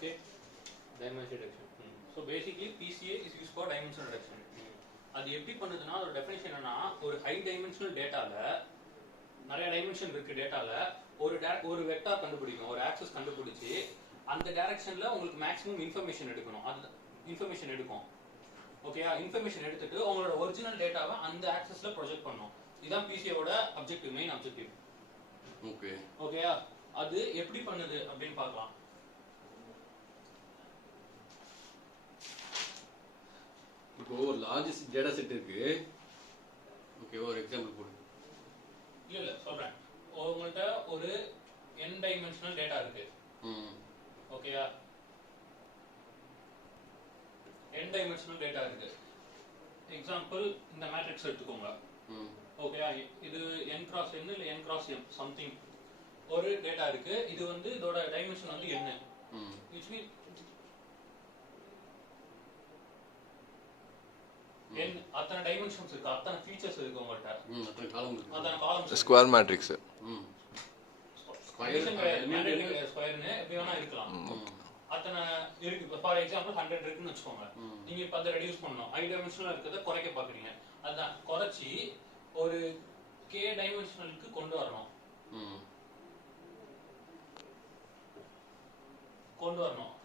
Okay, dimension reduction. So basically PCA is used for dimension reduction. அது எப்படி பண்ணுதுன்னா அதோட டெஃபினிஷன் என்னன்னா ஒரு ஹை டைமென்ஷனல் டேட்டால நிறைய டைமென்ஷன் இருக்கு டேட்டால ஒரு வெக்டார் கண்டுபிடிக்கும் ஒரு ஆக்சஸ் கண்டுபிடிச்சி அந்த டைரக்ஷன்ல உங்களுக்கு மேக்ஸிமம் இன்ஃபர்மேஷன் எடுக்கணும் அது இன்ஃபர்மேஷன் எடுக்கும் ஓகேயா இன்ஃபர்மேஷன் எடுத்துட்டு உங்களோட ஒரிஜினல் டேட்டாவை அந்த ஆக்சஸ்ல ப்ரொஜெக்ட் பண்ணும் இதுதான் பிசிஏவோட அப்ஜெக்டிவ் மெயின் அப்ஜெக்டிவ் ஓகே ஓகேயா அது எப்படி பண்ணுது அப்படின்னு பார்க்கலாம் இப்போ ஒரு லார்ஜ் டேட்டா செட் இருக்கு ஓகே ஒரு எக்ஸாம்பிள் போடு இல்ல சொல்றேன் உங்கள்ட்ட ஒரு n டைமென்ஷனல் டேட்டா இருக்கு ஓகேயா n டைமென்ஷனல் டேட்டா இருக்கு எக்ஸாம்பிள் இந்த மேட்ரிக்ஸ் எடுத்துக்கோங்க ஓகேயா இது n cross n இல்ல n cross m சம்திங் ஒரு டேட்டா இருக்கு இது வந்து இதோட டைமென்ஷன் வந்து n which means n அத்தனை டைமென்ஷன்ஸ் இருக்கு அத்தனை ஃபீச்சர்ஸ் இருக்கு உங்கள்ட்ட அத்தனை காலம் இருக்கு அத்தனை காலம்ஸ் ஸ்கொயர் மேட்ரிக்ஸ் ஸ்கொயர்னு எப்படி வேணா இருக்கலாம் அத்தனை இருக்கு ஃபார் எக்ஸாம்பிள் 100 இருக்குன்னு வச்சுக்கோங்க நீங்க இப்ப அதை ரெடியூஸ் பண்ணணும் ஹை டைமென்ஷனல் இருக்கிறத குறைக்க பாக்குறீங்க அதான் குறைச்சி ஒரு k டைமென்ஷனலுக்கு கொண்டு வரணும்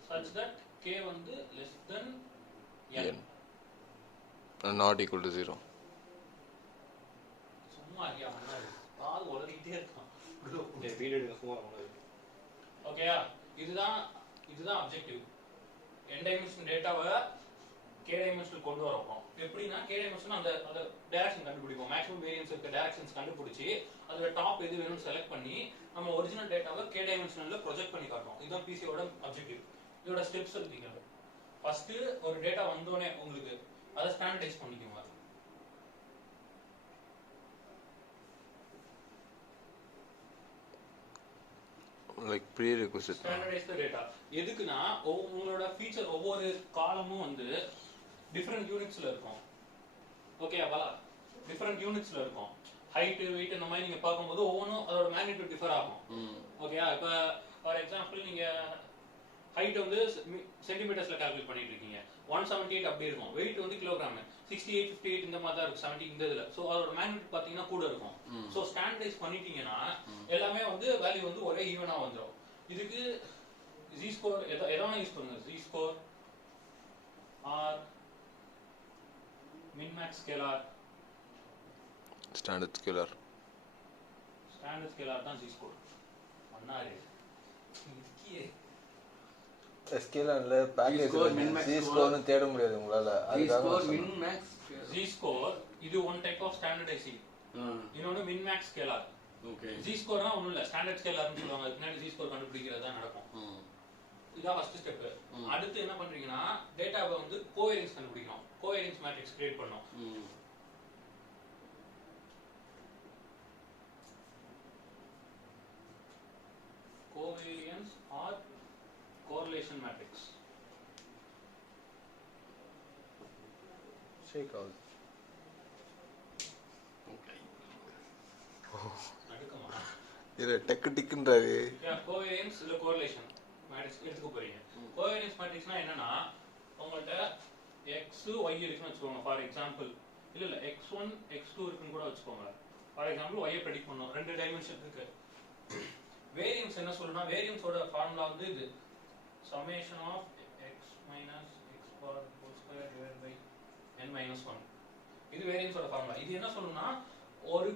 such that k வந்து less than n not equal to 0 சும்மா ஐயா மண்ணாரு பால் உலகிட்டே இருக்கான் வீடியோ எடுக்க சும்மா மண்ணாரு ஓகேயா இதுதான் அப்ஜெக்டிவ் n டைமென்ஷனல் டேட்டாவை k டைமென்ஷனல் கொண்டு வரணும் எப்படின்னா k டைமென்ஷன் அந்த டைரக்ஷன் கண்டுபிடிப்போம் மேக்ஸிமம் வேரியன்ஸ் இருக்க டைரக்ஷன்ஸ் கண்டுபிடிச்சி அதோட டாப் எது வேணும்னு செலக்ட் பண்ணி நம்ம ஒரிஜினல் டேட்டாவை k டைமென்ஷனல்ல ப்ரொஜெக்ட் பண்ணி காட்டணும் இதுதான் பிசியோட அப்ஜெக்டிவ் இதோட ஸ்டெப்ஸ் இருக்கீங்க ஃபர்ஸ்ட் ஒரு டேட்டா வந்தோனே உங்களுக்கு அதை ஸ்டாண்டர்டைஸ் பண்ணிக்கோங்க like prerequisite standardize the data எதுக்குனா உங்களோட ஃபீச்சர் ஒவ்வொரு காலமும் வந்து டிஃபரண்ட் யூனிட்ஸ்ல இருக்கும் ஓகேவா டிஃபரண்ட் யூனிட்ஸ்ல இருக்கும் ஹைட் வெயிட் இந்த மாதிரி நீங்க பார்க்கும்போது ஒவ்வொன்றும் அதோட மேக்னிட்யூட் டிஃபர் ஆகும் ஓகேயா இப்போ ஃபார் எக்ஸாம்பிள் நீங்க ஹைட் வந்து சென்டிமீட்டர்ஸ்ல கால்குலேட் பண்ணிட்டு இருக்கீங்க 178 அப்படி இருக்கும் வெயிட் வந்து கிலோகிராம் 68 58 இந்த மாதிரி தான் இருக்கும் 70 இந்த இதுல சோ அதோட மேக்னிட்யூட் பாத்தீங்கன்னா கூட இருக்கும் சோ ஸ்டாண்டர்டைஸ் பண்ணிட்டீங்கன்னா எல்லாமே வந்து வேல்யூ வந்து ஒரே ஈவனா வந்துரும் இதுக்கு z ஸ்கோர் எதனா யூஸ் பண்ணுங்க z score or min max scalar standard scalar தான் z ஸ்கோர் பண்ணாரு இதுக்கே ஸ்கேலர்ல பேக்கேஜ் Z ஸ்கோர்னு தேட முடியாது உங்களால அதுக்காக min max z ஸ்கோர் இது ஒன் டைப் ஆஃப் ஸ்டாண்டர்டைசிங் இன்னொன்னு min max scalar okay z ஸ்கோர்னா ஒண்ணும் இல்ல ஸ்டாண்டர்ட் ஸ்கேலார்னு சொல்லுவாங்க அதுக்கு z ஸ்கோர் கண்டுபிடிக்கிறது தான் நடக்கும் இதான் ஃபர்ஸ்ட் ஸ்டெப் அடுத்து என்ன பண்றீங்கன்னா டேட்டாவை வந்து கோவேரியன்ஸ் கண்டுபிடிக்கணும் கோவேரியன்ஸ் மேட்ரிக்ஸ் கிரியேட் பண்ணனும் covariance or correlation matrix shake out okay நடக்குமா இது டெக் டிக்ன்றாரு கோவேரியன்ஸ் இல்ல correlation matrix எடுத்துக்க போறீங்க கோவேரியன்ஸ் மேட்ரிக்ஸ்னா என்னன்னா உங்கள்ட்ட x y இருக்குன்னு வச்சுக்கோங்க ஃபார் எக்ஸாம்பிள் இல்ல x1 x2 இருக்குன்னு கூட வச்சுக்கோங்க ஃபார் எக்ஸாம்பிள் y predict பண்ணோம் ரெண்டு டைமென்ஷன் இருக்கு வேரியன்ஸ் என்ன சொல்றேன்னா வேரியன்ஸோட ஃபார்முலா வந்து இது summation of x minus x bar whole square divided by n minus 1 இது வேரியன்ஸோட ஃபார்முலா இது என்ன சொல்லும்னா ஒரு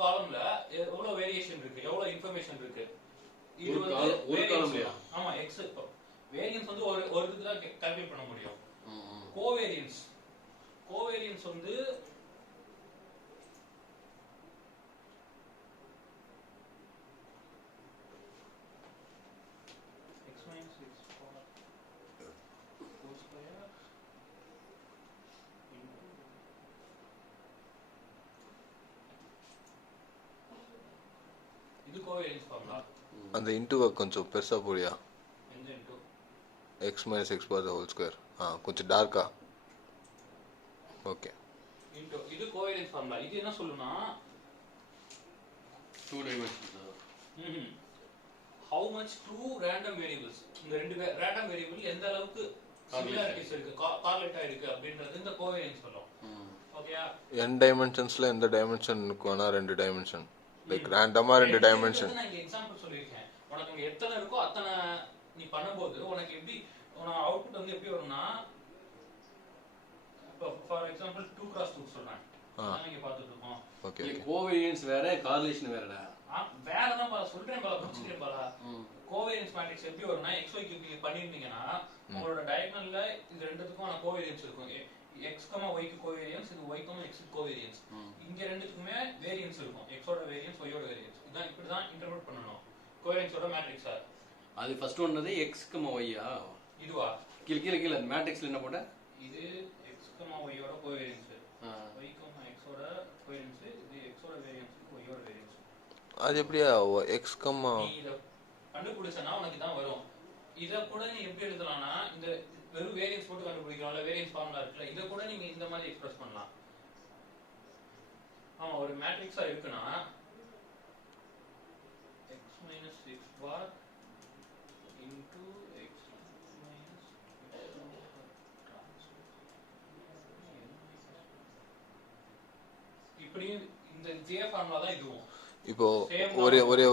காலம்ல எவ்வளவு வேரியேஷன் இருக்கு எவ்வளவு இன்ஃபர்மேஷன் இருக்கு இது ஒரு காலம்லயா ஆமா x வேரியன்ஸ் வந்து ஒரு இதுக்கு தான் கால்குலேட் பண்ண முடியும் கோவேரியன்ஸ் வந்து கோவேரியன்ஸ் ஃபார்முலா அந்த இன்டுவை கொஞ்சம் பெருசா போறியா எந்த into x minus x bar the whole square கொஞ்சம் டார்க்கா ஓகே இன்டு இது கோவேரியன்ஸ் ஃபார்முலா இது என்ன சொல்லுனா 2 dimensions how much true random variables இந்த ரெண்டு random variable எந்த அளவுக்கு similarities இருக்கு correlate ஆயிருக்கு அப்படின்றது இந்த கோவேரியன்ஸ் சொல்லும். ஓகேயா? n டைமென்ஷன்ஸ்ல எந்த டைமென்ஷன் இருக்கும்னா ரெண்டு டைமென்ஷன் லைக் ரேண்டமா ரெண்டு டைமென்ஷன். நான் இங்க எக்ஸாம்பிள் சொல்லிருக்கேன். உனக்கு இங்க எத்தனை இருக்கோ அத்தனை நீ பண்ணும்போது உனக்கு எப்படி அவுட்புட் வந்து எப்படி வரும்னா ஃபார் எக்ஸாம்பிள் 2x2 சொல்றேன். அதான் இங்க பாத்துட்டு இருக்கோம். ஓகே கோவேரியன்ஸ் வேற கார்லேஷன் வேறடா. வேற தான் பா சொல்றேன் பா புரிஞ்சுக்கிறேன் பா. கோவேரியன்ஸ் மேட்ரிக்ஸ் எப்படி வரும்னா xy கியூப் பண்ணிருந்தீங்கன்னா உங்களோட டயகனல்ல இது ரெண்டுத்துக்கும் கோவேரியன்ஸ் இருக்கும். x, y க்கு கோவேரியன்ஸ், இது y, x க்கு கோவேரியன்ஸ். இங்க ரெண்டுத்துக்குமே வேரியன்ஸ் இருக்கும். x ஓட வேரியன்ஸ், y ஓட வேரியன்ஸ். இதான் இப்படி தான் இன்டர்பிரட் பண்ணனும் கோவேரியன்ஸோட மேட்ரிக்ஸா. அது ஃபர்ஸ்ட் ஒன்னது x, y ஆ இதுவா கீழ மேட்ரிக்ஸ்ல என்ன போட இது x, y ஓட கோவேரியன்ஸ், y, x ஓட கோவேரியன்ஸ், இது x ஓட வேரியன்ஸ், y ஓட வேரியன்ஸ். அது எப்படியா x, நீ இத கண்டுபிடிச்சனா உனக்கு தான் வரும். இத கூட நீ எப்படி எழுதலாம்னா இந்த வெறும் வேரியன்ஸ் போட்டு கண்டுபிடிக்கலாம்ல, வேரியன்ஸ் ஃபார்முலா இருக்குல, இத கூட நீங்க இந்த மாதிரி எக்ஸ்பிரஸ் பண்ணலாம். ஆமா ஒரு மேட்ரிக்ஸா இருக்குனா x - x bar into x - x இப்படி இந்த இதே ஃபார்முலா தான் இதுவும். இப்போ ஒரே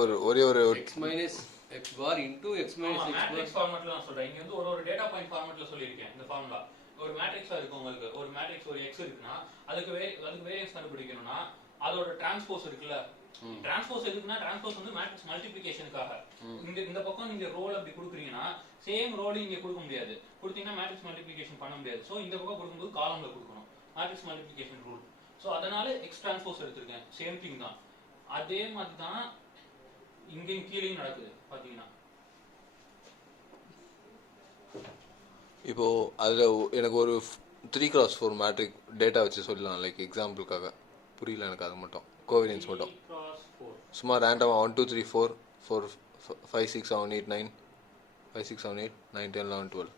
ஒரு x - x bar into x - x bar matrix ஃபார்மட்ல நான் சொல்றேன். இங்க வந்து ஒரு டேட்டா பாயிண்ட் ஃபார்மட்ல சொல்லிருக்கேன் இந்த ஃபார்முலா. ஒரு மேட்ரிக்ஸா இருக்கு உங்களுக்கு. ஒரு மேட்ரிக்ஸ் ஒரு x இருக்குனா அதுக்கு வேரியன்ஸ் கண்டுபிடிக்கணும்னா அதோட டிரான்ஸ்போஸ் இருக்குல. டிரான்ஸ்போஸ் எதுக்குன்னா டிரான்ஸ்போஸ் வந்து மேட்ரிக்ஸ் மல்டிப்ளிகேஷனுக்காக. இந்த பக்கம் நீங்க ரோல் அப்படி கொடுக்குறீங்கன்னா சேம் ரோல் இங்க கொடுக்க முடியாது. கொடுத்தீங்கன்னா மேட்ரிக்ஸ் மல்டிப்ளிகேஷன் பண்ண முடியாது. சோ இந்த பக்கம் கொடுக்கும்போது காலம்ல கொடுக்கணும். Matrix multiplication rule. சோ அதனால x டிரான்ஸ்போஸ் எடுத்துர்க்கேன். சேம் திங் தான். அதே மாதிரி தான் இங்கேயும் கீழேயும் நடக்குது பாத்தீங்கன்னா. இப்போ அதுல எனக்கு ஒரு 3x4 மேட்ரிக் டேட்டா வச்சு சொல்லலாம் லைக் எக்ஸாம்பிளுக்காக. புரியல எனக்கு அது மட்டும் கோவேரியன்ஸ் மட்டும். சும்மா ரேண்டமா 1 2 3 4 4 5 6 7 8 9 5 6 7 8 9 10 11 12.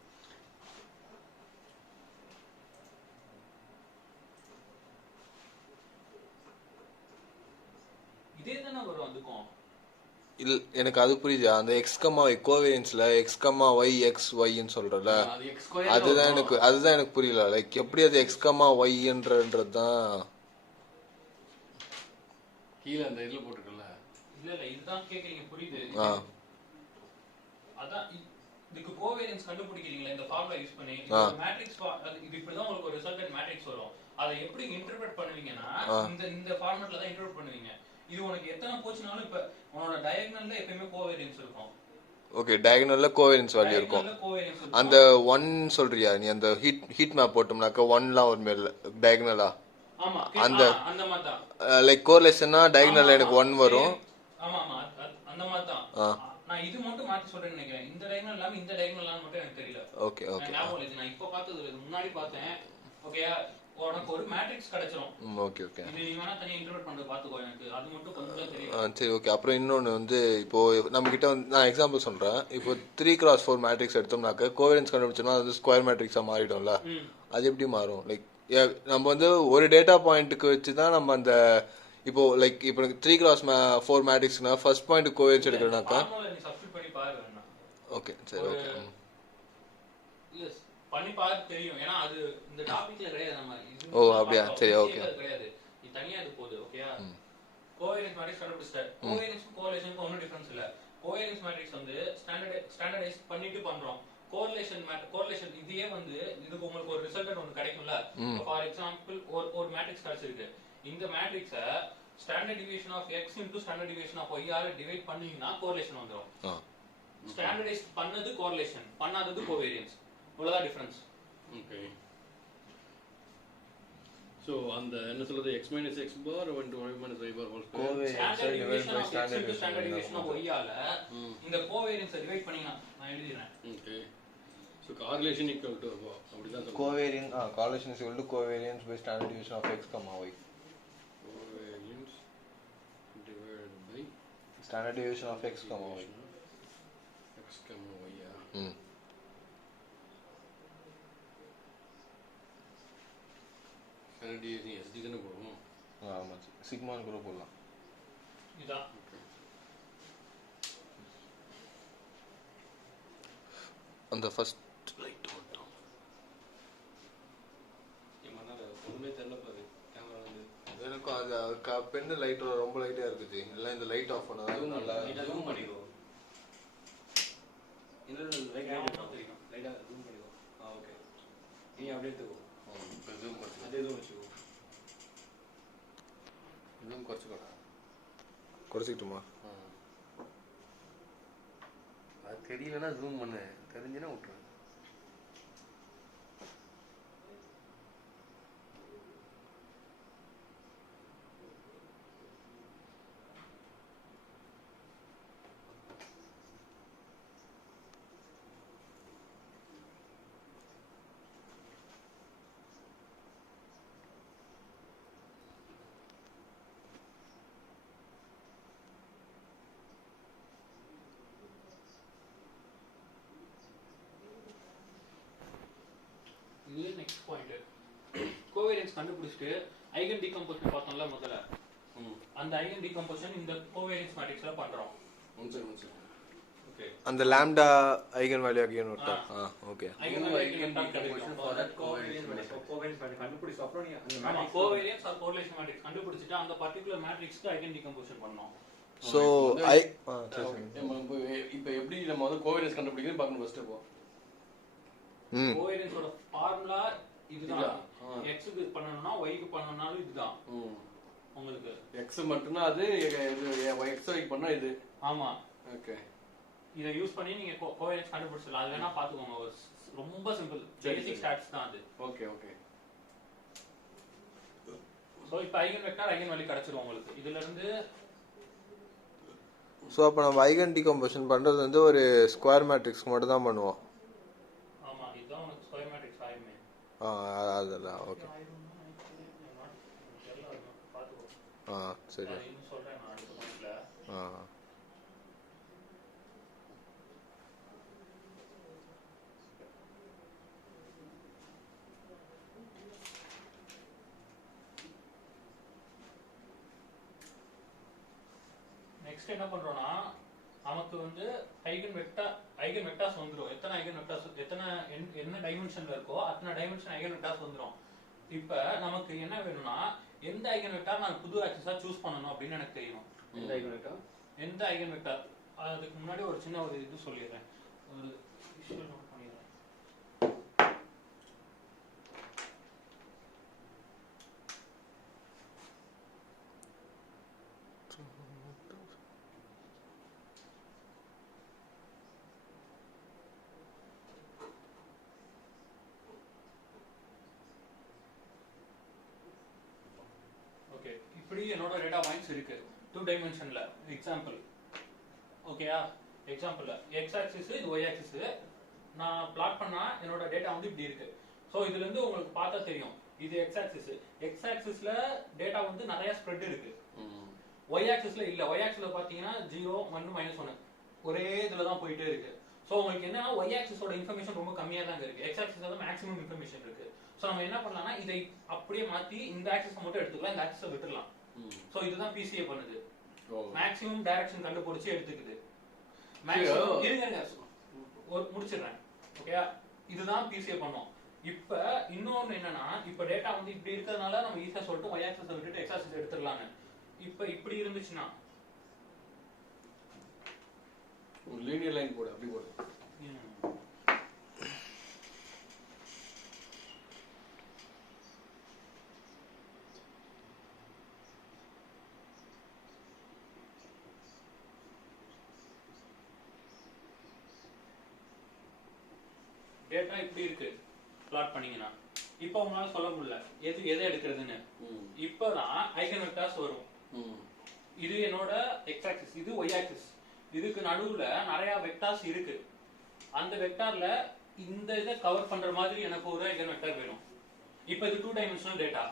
இதே தான வரும் அதுக்கும். இல்ல எனக்கு அது புரியுது. அந்த x, y கோவேரியன்ஸ்ல x, y x y ன்னு சொல்றல அதுதான் எனக்கு புரியல. லைக் எப்படி அது x, y ன்றது தான் கீழ அந்த இதுல போட்டுக்கல. இல்ல இதுதான் கேக்குறீங்க புரியுது. அதான் இதுக்கு கோவேரியன்ஸ் கண்டுபிடிக்கிறீங்களா இந்த ஃபார்முலா யூஸ் பண்ணி இந்த மேட்ரிக்ஸ் இது இப்படி தான் உங்களுக்கு ஒரு ரிசல்டன்ட் மேட்ரிக்ஸ் வரும். அதை எப்படி இன்டர்பிரட் பண்ணுவீங்கன்னா இந்த ஃபார்மட்ல தான் இன்டர்பிரட் பண்ணுவீங்க. இது உனக்கு எத்தனை போச்சுனாலும் இப்ப உனோட டயகனல்ல எப்பவுமே கோவேரியன்ஸ் இருக்கும். ஓகே டயகனல்ல கோவேரியன்ஸ் வேல்யூ இருக்கும். அந்த 1 சொல்றியா நீ? அந்த ஹீட் மேப் போட்டோம்னாக்க 1லாம் ஒரு மேல டயகனலா? ஆமா அந்த மாதிரி தான். லைக் கோரிலேஷன்னா டயகனல்ல எனக்கு 1 வரும். ஆமா அந்த மாதிரி தான். நான் இது மட்டும் மாத்தி சொல்றேன்னு நினைக்கிறேன். இந்த டயகனல் இல்லாம இந்த டயகனல் மட்டும் எனக்கு தெரியல. ஓகே நான் இப்ப பார்த்தது முன்னாடி பார்த்தேன். ஓகேயா உனக்கு ஒரு மேட்ரிக்ஸ் கிடைச்சிரும். ஓகே இது நீ வேணா தனியா இன்டர்பிரட் பண்ணி பாத்துக்கோ. எனக்கு அது மட்டும் கொஞ்சம் தெரியும். சரி ஓகே. அப்புறம் இன்னொன்னு வந்து இப்போ நம்ம கிட்ட வந்து நான் எக்ஸாம்பிள் சொல்றேன். இப்போ 3x4 மேட்ரிக்ஸ் எடுத்தோம்னாக்க கோவேரியன்ஸ் கண்டுபிடிச்சோம்னா அது ஸ்கொயர் மேட்ரிக்ஸா மாறிடும்ல. அது எப்படி மாறும்? லைக் நம்ம வந்து ஒரு டேட்டா பாயிண்ட்டுக்கு வச்சு தான் நம்ம அந்த இப்போ லைக் இப்போ 3x4 மேட்ரிக்ஸ்னா ஃபர்ஸ்ட் பாயிண்ட் கோவேரியன்ஸ் எடுக்கறனாக்கா நீ சப்ஸ்டிட் பண்ணி பாரு வேணா. ஓகே சரி ஓகே பண்ணி பார்த்து தெரியும். ஏன்னா அது இந்த டாபிக்ல கிடையாது. நம்ம அப்படியா சரி ஓகே கிடையாது. நீ தனியா இது போடு. ஓகேயா கோவேரியன்ஸ் மேட்ரிக்ஸ் கண்டுபிடிச்ச கோவேரியன்ஸ்க்கும் கோரிலேஷனுக்கும் ஒன்றும் டிஃபரன்ஸ் இல்ல. கோவேரியன்ஸ் மேட்ரிக்ஸ் வந்து ஸ்டாண்டர்டைஸ் பண்ணிட்டு பண்றோம். கோரிலேஷன் இதே வந்து இதுக்கு உங்களுக்கு ஒரு ரிசல்ட் ஒன்று கிடைக்கும்ல. ஃபார் எக்ஸாம்பிள் ஒரு மேட்ரிக்ஸ் கிடைச்சிருக்கு. இந்த மேட்ரிக்ஸை standard deviation of x into standard deviation of y ஆல டிவைட் பண்ணீங்கன்னா கோரிலேஷன் வந்துடும். ஸ்டாண்டர்டைஸ் பண்ணது கோரிலேஷன், பண்ணாதது கோவேரியன்ஸ். அவ்வளவுதான் டிஃபரன்ஸ். ஓகே சோ அந்த என்ன சொல்றது x - x bar into y - y bar whole square standard deviation of x into standard deviation of y ஆல இந்த கோவேரியன்ஸ் டிவைட் பண்ணீங்கன்னா நான் எழுதிறேன். Okay so correlation equal to அப்படிதான் சொல்றோம். Covariance correlation is equal to covariance by standard deviation of x, y. Covariance divided by standard deviation of x, y. x, y standard deviation SD தான போடுவோம். ஆமா சிக்மான்னு கூட போடலாம். இதான் அந்த ஃபர்ஸ்ட் லைட் மட்டும் ஒன்றுமே தெரியல பாரு கேமரா வந்து. எனக்கும் அது பெண்ணு லைட் ரொம்ப லைட்டாக இருக்குது. எல்லாம் இந்த லைட் ஆஃப் பண்ணதான் நல்லா ஜூம் பண்ணிக்கோ. இல்லை லைட்டாக ஜூம் பண்ணிக்கோ. ஓகே நீ அப்படியே எடுத்துக்கோ. ஜூம் குறைச்சி அதே ஜூம் வச்சுக்கோ. ஜூம் குறைச்சிக்கோடா. குறைச்சிக்கிட்டுமா? அது தெரியலன்னா ஜூம் பண்ணு, தெரிஞ்சுன்னா விட்டுரு. இது நெக்ஸ்ட் பாயிண்ட். கோவேரியன்ஸ் கண்டுபிடிச்சிட்டு ஐகன் டீகம்போசிஷன் பார்த்தோம்ல முதல்ல. அந்த ஐகன் டீகம்போசிஷன் இந்த கோவேரியன்ஸ் மேட்ரிக்ஸ்ல பண்றோம். ஓகே. அந்த lambda eigen value again vector. Okay. Eigen value decomposition for that covariance matrix கண்டுபிடிச்ச அப்புறம் நீ அந்த கோவேரியன்ஸ் ஆர் கோரிலேஷன் மேட்ரிக்ஸ் கண்டுபிடிச்சிட்டு அந்த பர்టిక్యులர் மேட்ரிக்ஸ்க்கு ஐகன் டீகம்போசிஷன் பண்ணோம். ஸோ இப்போ எப்படி நம்ம வந்து கோவேரியன்ஸ் கண்டுபிடிக்கிறது பார்க்கணும் ஃபர்ஸ்ட். இப்போ கோவேரியன்ஸோட ஃபார்முலா இதுதான். x க்கு பண்ணனும்னா y க்கு பண்ணனும்னாலும் இதுதான். உங்களுக்கு x மட்டும்னா அது x y பண்ணா இது. ஆமா. ஓகே. இத யூஸ் பண்ணி நீங்க கோவேரியன்ஸ் கண்டுபிடிச்சலாம். அது வேணா பாத்துக்கோங்க. ரொம்ப சிம்பிள் பேசிக் ஸ்டாட்ஸ் தான் அது. Okay okay. சோ இப்போ ஐகன் வெக்டர் ஐகன் வேல்யூ கிடைச்சிரும் உங்களுக்கு. இதுல இருந்து ஸோ அப்போ நம்ம ஐகன் டீகம்போசிஷன் பண்ணுறது வந்து ஒரு ஸ்கொயர் மேட்ரிக்ஸ்க்கு மட்டும் தான் பண்ணுவோம். ஆமா இதுதான் உங்களுக்கு ஸ்கொயர் மேட்ரிக்ஸ் ஆயுமே. அதெல்லாம் ஓகே. சரி. இன்னும் சொல்றேன் நான் அடுத்த பாயிண்ட்ல. நெக்ஸ்ட் என்ன பண்றோம்னா நமக்கு வந்து ஐகன் வெக்டார்ஸ் வந்துரும். எத்தனை ஐகன் வெக்டார்ஸ் என்ன டைமென்ஷன்ல இருக்கோ அத்தனை டைமென்ஷன் ஐகன் வெக்டார்ஸ் வந்துரும். இப்போ நமக்கு என்ன வேணும்னா எந்த ஐகன் வெக்டார் நான் புது ஆக்சிஸா சூஸ் பண்ணனும் அப்படின்னு எனக்கு தெரியணும். எந்த ஐகன் வெக்டார் அதுக்கு முன்னாடி ஒரு சின்ன ஒரு இது சொல்லிடுறேன். ஒரு விஷயம் நோட் பண்ணிடுறேன். ஓகே. இப்படி என்னோட டேட்டா பாயிண்ட்ஸ் இருக்கு 2 டைமென்ஷன்ல. எக்ஸாம்பிள் ஓகேயா? எக்ஸாம்பிள்ல எக்ஸ் ஆக்சிஸ் இது ஒய் ஆக்சிஸ் நான் பிளாட் பண்ணா என்னோட டேட்டா வந்து இப்படி இருக்கு. சோ இதுல இருந்து உங்களுக்கு பார்த்தா தெரியும் இது எக்ஸ் ஆக்சிஸ். எக்ஸ் ஆக்சிஸ்ல டேட்டா வந்து நிறைய ஸ்ப்ரெட் இருக்கு. ஒய் ஆக்சிஸ்ல இல்ல. ஒய் ஆக்சிஸ்ல பாத்தீங்கன்னா 0 1 -1 ஒரே இதுல தான் போயிட்டே இருக்கு. சோ உங்களுக்கு என்னன்னா ஒய் ஆக்சிஸோட இன்ஃபர்மேஷன் ரொம்ப கம்மியா தான் இருக்கு. எக்ஸ் ஆக்சிஸ்ல தான் மேக்ஸிமம் இன்ஃபர்மேஷன் இருக்கு. சோ நம்ம என்ன பண்ணலாம்னா இதை அப்படியே மாத்தி இந்த ஆக்சிஸ் மட்டும் எடுத்துக்கலாம், இந்த ஆக்சிஸை விட்டுறலாம். சோ இதுதான் பிசிஏ பண்ணுது. மேக்ஸிமம் டைரக்ஷன் கண்டுபிடிச்சு எடுத்துக்குது. மேக்ஸிமம் இருங்க ஒரு முடிச்சிடுறேன். ஓகேயா? இதுதான் பிசிஏ பண்ணும். இப்ப இன்னொன்னு என்னன்னா இப்ப டேட்டா வந்து இப்படி இருக்கிறதுனால நம்ம ஈஸியா சொல்லிட்டு ஒய் ஆக்சிஸை விட்டுட்டு எக்ஸ் ஆக்சிஸ் எடுத்துடலாம்னு. இப்ப இப்படி இருந்துச்சுன்னா ஒரு லீனியர் லைன் போடு, அப்படி போடு. டேட்டா இப்படி இருக்கு பிளாட் பண்ணீங்கன்னா இப்போ உங்களால சொல்ல முடியல எதை எடுக்கிறதுன்னு. இப்பதான் ஐகன் வெக்டார்ஸ் வரும். இது என்னோட எக்ஸ் ஆக்சிஸ், இது ஒய் ஆக்சிஸ். இதுக்கு நடுவுல நிறைய வெக்டார்ஸ் இருக்கு. அந்த வெக்டார்ல இந்த இதை கவர் பண்ற மாதிரி எனக்கு ஒரு ஐகன் வெக்டார் வேணும். இப்போ இது 2 டைமென்ஷனல் டேட்டா.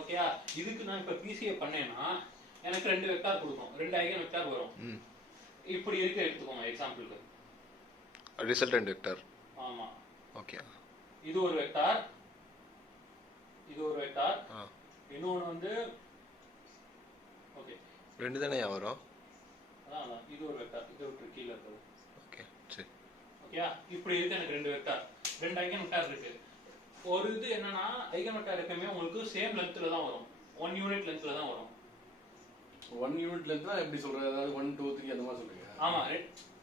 ஓகேயா? இதுக்கு நான் இப்ப பிசிஏ பண்ணேன்னா எனக்கு 2 வெக்டார் கொடுக்கும், 2 ஐகன் வெக்டார் வரும். இப்படி இருக்கு எடுத்துக்கோங்க எக்ஸாம்பிளுக்கு. Resultant vector. ஆமா. ஓகே. இது ஒரு வெக்டார், இது ஒரு வெக்டார். இன்னொன்னு வந்து ஓகே 2 தானே வரும். அதான் இது ஒரு வெக்டார், இது ஒரு கீழ இருக்கு. ஓகே சரி. ஓகே இப்படி இருக்கு எனக்கு ரெண்டு வெக்டார், ரெண்டு ஐகன் வெக்டார் இருக்கு. ஒரு இது என்னன்னா ஐகன் வெக்டார் எப்பவுமே உங்களுக்கு சேம் லென்த்ல தான் வரும், 1 யூனிட் லென்த்ல தான் வரும். 1 யூனிட் லென்த்னா எப்படி சொல்றது, அதாவது 1 2 3 அந்த மாதிரி சொல்றீங்க? ஆமா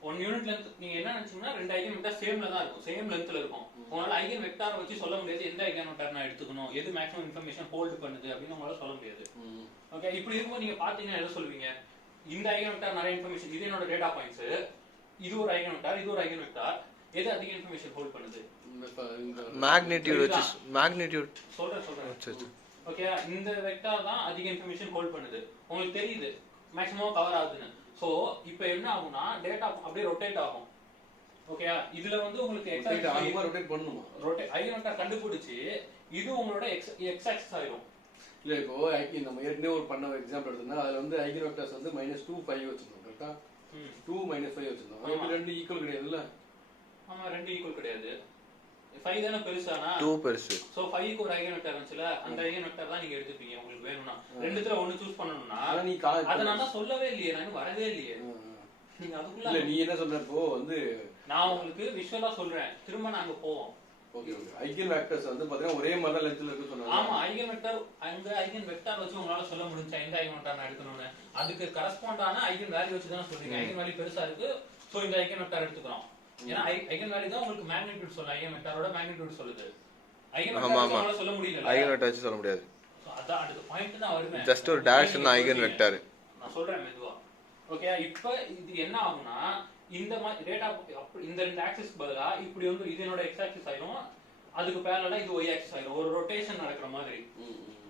1 யூனிட் லென்த் நீங்க என்ன நினைச்சீங்கன்னா ரெண்டு ஐகன் வெக்டார் சேம்ல தான் இருக்கும், சேம் லென்த்ல இருக்கும். உங்களால ஐகன் வெக்டார் வச்சு சொல்ல முடியாது எந்த ஐகன் வெக்டார் நான் எடுத்துக்கணும், எது மேக்ஸிமம் இன்ஃபர்மேஷன் ஹோல்ட் பண்ணுது அப்படின்னு உங்களால சொல்ல முடியாது. ஓகே இப்படி இருக்கும்போது நீங்க பாத்தீங்கன்னா என்ன சொல்லுவீங்க, இந்த ஐகன் வெக்டார் நிறைய இன்ஃபர்மேஷன், இது என்னோட டேட்டா பாயிண்ட்ஸ், இது ஒரு ஐகன் வெக்டார், இது ஒரு ஐகன் வெக்டார், எது அதிக இன்ஃபர்மேஷன் ஹோல்ட் பண்ணுது? மேக்னிட்யூட் வச்சு மேக்னிட்யூட் சொல்றேன். ஓகே இந்த வெக்டார் தான் அதிக இன்ஃபர்மேஷன் ஹோல்ட் பண்ணுது, உங்களுக்கு தெரியுது மேக்ஸிமம் கவர் ஆகுதுன்னு. சோ இப்போ என்ன ஆகும்னா டேட்டா அப்படியே ரொட்டேட் ஆகும். ஓகே இதுல வந்து உங்களுக்கு ரொட்டேட் பண்ணணுமா? ஐகன் வெக்டார் கண்டுபிடிச்சு இது உங்களோட எக்ஸ் ஆக்சிஸ் ஆயிடும். இல்ல இப்போ நம்ம ஏற்கனவே ஒரு பண்ண எக்ஸாம்பிள் எடுத்தோம்னா அதுல வந்து ஐகன் வெக்டர்ஸ் வந்து -2 5 வச்சிருந்தோம் கரெக்ட்டா? 2 -5 வச்சிருந்தோம். இது ரெண்டு ஈக்குவல் கிடையாதுல்ல? ஆமா ரெண்டு ஈக்குவல் கிடையாது. 5 தான பெருசானா 2 பெருசு. சோ 5 க்கு ஒரு ஐகன் வெக்டர் இருந்துச்சுல, அந்த ஐகன் வெக்டர் தான் நீங்க எடுத்துப்பீங்க உங்களுக்கு வேணும்னா. ரெண்டுத்துல ஒன்னு சூஸ் பண்ணனும்னா அத நான் தான் சொல்லவே இல்லையே, நான் வரவே இல்லையே. நீங்க அதுக்குள்ள இல்ல நீ என்ன சொல்றப்போ வந்து நான் உங்களுக்கு விஷுவலா சொல்றேன், திரும்ப நாங்க போவோம். ஓகே ஓகே ஐகன் வெக்டர்ஸ் வந்து பாத்தீங்கன்னா ஒரே மாதிரி லென்த்ல இருக்கு சொன்னாங்க. ஆமா ஐகன் வெக்டர் அந்த ஐகன் வெக்டர் வச்சு உங்களால சொல்ல முடிஞ்சா எந்த ஐகன் வெக்டர் நான் எடுக்கணும்னு அதுக்கு கரஸ்பாண்டான ஐகன் வேல்யூ வச்சு தான் சொல்றீங்க. ஐகன் வேல்யூ பெருசா இருக்கு சோ இந்த ஐகன் வெக்டர் எடுத்துக்கிறோம். ஏன்னா ஐகன் வேல்யூ தான் உங்களுக்கு மேக்னிட்யூட் சொல்லுது, ஐகன் வெக்டரோட மேக்னிட்யூட் சொல்லுது. ஐகன் வெக்டர் உங்களால சொல்ல முடியல, ஐகன் வெக்டர் வச்சு சொல்ல முடியாது. சோ அதான் அடுத்த பாயிண்ட் தான் வருமே, ஜஸ்ட் ஒரு டைரக்ஷன் ஐகன் வெக்டர் நான் சொல்றேன் மெதுவா. ஓகே இப்போ இது என்ன ஆகும்னா இந்த மாதிரி டேட்டா இந்த ரெண்டு ஆக்சிஸ் பதிலா இப்படி வந்து இது என்னோட எக்ஸ் ஆக்சிஸ் ஆயிரும், அதுக்கு பேரலா இது y ஆக்சிஸ் ஆயிரும், ஒரு ரொட்டேஷன் நடக்கிற மாதிரி.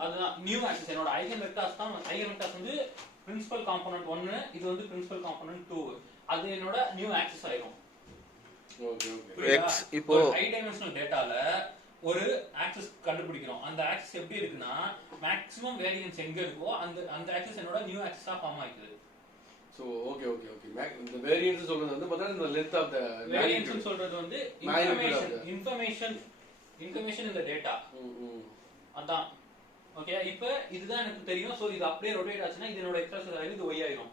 அதுதான் நியூ ஆக்சிஸ். என்னோட ஐகன் வெக்டர்ஸ் தான், ஐகன் வெக்டர்ஸ் வந்து பிரின்சிபல் காம்போனன்ட் 1, இது வந்து பிரின்சிபல் காம்போனன்ட் 2, அது என்னோட நியூ ஆக்சிஸ் ஆயிரும். ஓகே ஓகே x இப்போ ஹை டைமென்ஷனல் டேட்டால ஒரு ஆக்சிஸ் கண்டுபிடிக்கிறோம். அந்த ஆக்சிஸ் எப்படி இருக்குன்னா மேக்ஸிமம் வேரியன்ஸ் எங்க இருக்கோ அந்த அந்த ஆக்சிஸ் என்னோட நியூ ஆக்சிஸா ஃபார்ம் ஆயிடுது. சோ ஓகே ஓகே ஓகே இந்த வேரியன்ஸ் சொல்றது வந்து பார்த்தா இந்த லெந்த் ஆஃப் தி வேரியன்ஸ் சொல்றது வந்து இன்ஃபர்மேஷன் இந்த டேட்டா. அதான் ஓகே இப்போ இதுதான் எனக்கு தெரியும். சோ இது அப்படியே ரொட்டேட் ஆச்சுன்னா இது என்னோட எக்ஸ் ஆக்சிஸ் ஆயிடும், இது y ஆயிடும்.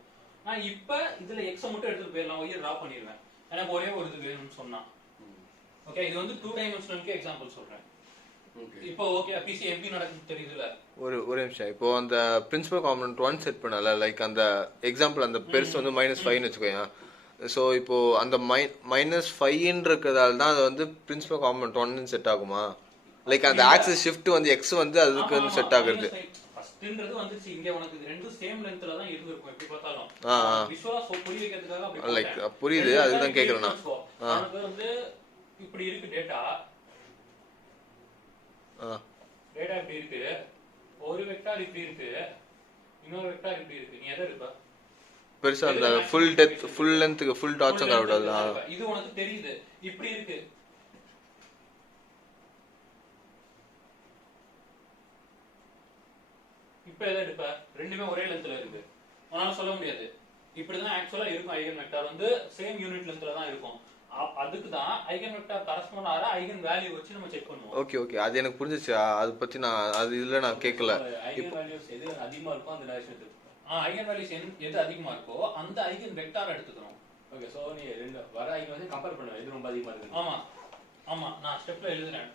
நான் இப்போ இதுல x மட்டும் எடுத்து போயிடலாம், y டிரா பண்ணிடுவேன் எனக்கு ஒரே ஒரு இது வேணும்னு சொன்னா. ஓகே இது வந்து 2 டைமென்ஷனலுக்கு எக்ஸாம்பிள் சொல்றேன். இப்போ ஓகே பிசி எப்படி நடக்குது தெரியுதுல? ஒரு நிமிஷம். இப்போ அந்த பிரின்சிபல் காம்போனன்ட் 1 செட் பண்ணல, லைக் அந்த எக்ஸாம்பிள் அந்த பெருசு வந்து -5 வச்சுக்கோங்க. ஸோ இப்போ அந்த -5 இருக்கிறதால தான் அது வந்து பிரின்சிபல் காம்போனன்ட் 1 செட் ஆகுமா? லைக் அந்த ஆக்சிஸ் ஷிஃப்ட் வந்து x வந்து அதுக்கு வந்து செட் ஆகுது. ஃபர்ஸ்ட்ன்றது வந்துச்சு இங்க உனக்கு இது ரெண்டும் சேம் லெந்த்ல தான் இருக்கும் எப்படி பார்த்தாலும். விஷுவலா புரிய வைக்கிறதுக்காக அப்படி லைக் புரியுது, அதுதான் கேக்குறேன் நான். எனக்கு வந்து இப்படி இருக்கு டேட்டா, டேட்டா இப்படி இருக்கு, ஒரு வெக்டார் இப்படி இருக்கு, இன்னொரு வெக்டார் இப்படி இருக்கு. நீ எதை எடுப்ப? பெருசா அந்த ஃபுல் டெப்த் ஃபுல் லெந்த்க்கு ஃபுல் டாட்ஸ் அங்க விடாதா? இது உனக்கு தெரியுது இப்படி இருக்கு. இப்போ எதை எடுப்ப? ரெண்டுமே ஒரே லெந்த்ல இருக்கு, உன்னால சொல்ல முடியாது. இப்படிதான் ஆக்சுவலா இருக்கும். ஐகன் வெக்டார் வந்து சேம் யூனிட் லெந்த்ல தான் இருக்கும். அதுக்கு தான் ஐகன் வெக்டார் கரஸ்பாண்ட் ஆற ஐகன் வேல்யூ வச்சு நம்ம செக் பண்ணுவோம். ஓகே ஓகே அது எனக்கு புரிஞ்சிச்சு. அது பத்தி நான் அது இல்ல நான் கேட்கல. ஐகன் வேல்யூஸ் எது அதிகமா இருக்கோ அந்த டைரக்ஷன் எடுத்துக்கோ. ஐகன் வேல்யூஸ் எது அதிகமா இருக்கோ அந்த ஐகன் வெக்டார் எடுத்துக்கிறோம். ஓகே சோ நீ ரெண்டு வர ஐகன் வந்து கம்பேர் பண்ணுவ எது ரொம்ப அதிகமா இருக்கு. ஆமா ஆமா நான் ஸ்டெப்ல எழுதுறேன்.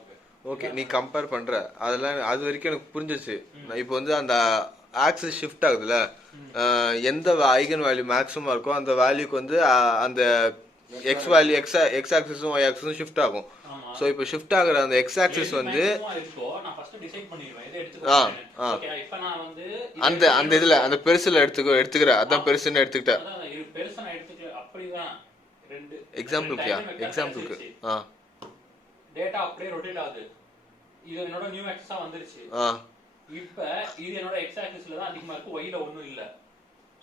ஓகே ஓகே நீ கம்பேர் பண்ற அதெல்லாம் அது வரைக்கும் எனக்கு புரிஞ்சிச்சு. இப்போ வந்து அந்த ஆக்சிஸ் ஷிஃப்ட் ஆகுதுல, எந்த ஐகன் வேல்யூ மேக்ஸிமம் இருக்கோ அந்த வேல்யூக்கு வந்து அந்த எக்ஸ் வேல்யூ எக்ஸ் ஆக்சிஸும் y ஆக்சிஸும் ஷிஃப்ட் ஆகும். சோ இப்போ ஷிஃப்ட் ஆகுற அந்த எக்ஸ் ஆக்சிஸ் வந்து நான் ஃபர்ஸ்ட் டிசைட் பண்ணிடுவேன் எதை எடுத்துக்கறேன். ஓகே இப்போ நான் வந்து அந்த இதுல அந்த பெருசுல எடுத்துக்கற அதான் பெருசுன்னு எடுத்துக்கிட்டேன். அதான் இது பெருசா நான் எடுத்துக்கல அப்படிதான். ரெண்டு எக்ஸாம்பிளுக்கு டேட்டா அப்படியே ரொட்டேட் ஆகுது. இது என்னோட நியூ ஆக்சிஸா வந்துருச்சு. இப்போ இது என்னோட எக்ஸ் ஆக்சிஸ்ல தான் அதிகமா இருக்கு, y ல ஒண்ணும் இல்ல.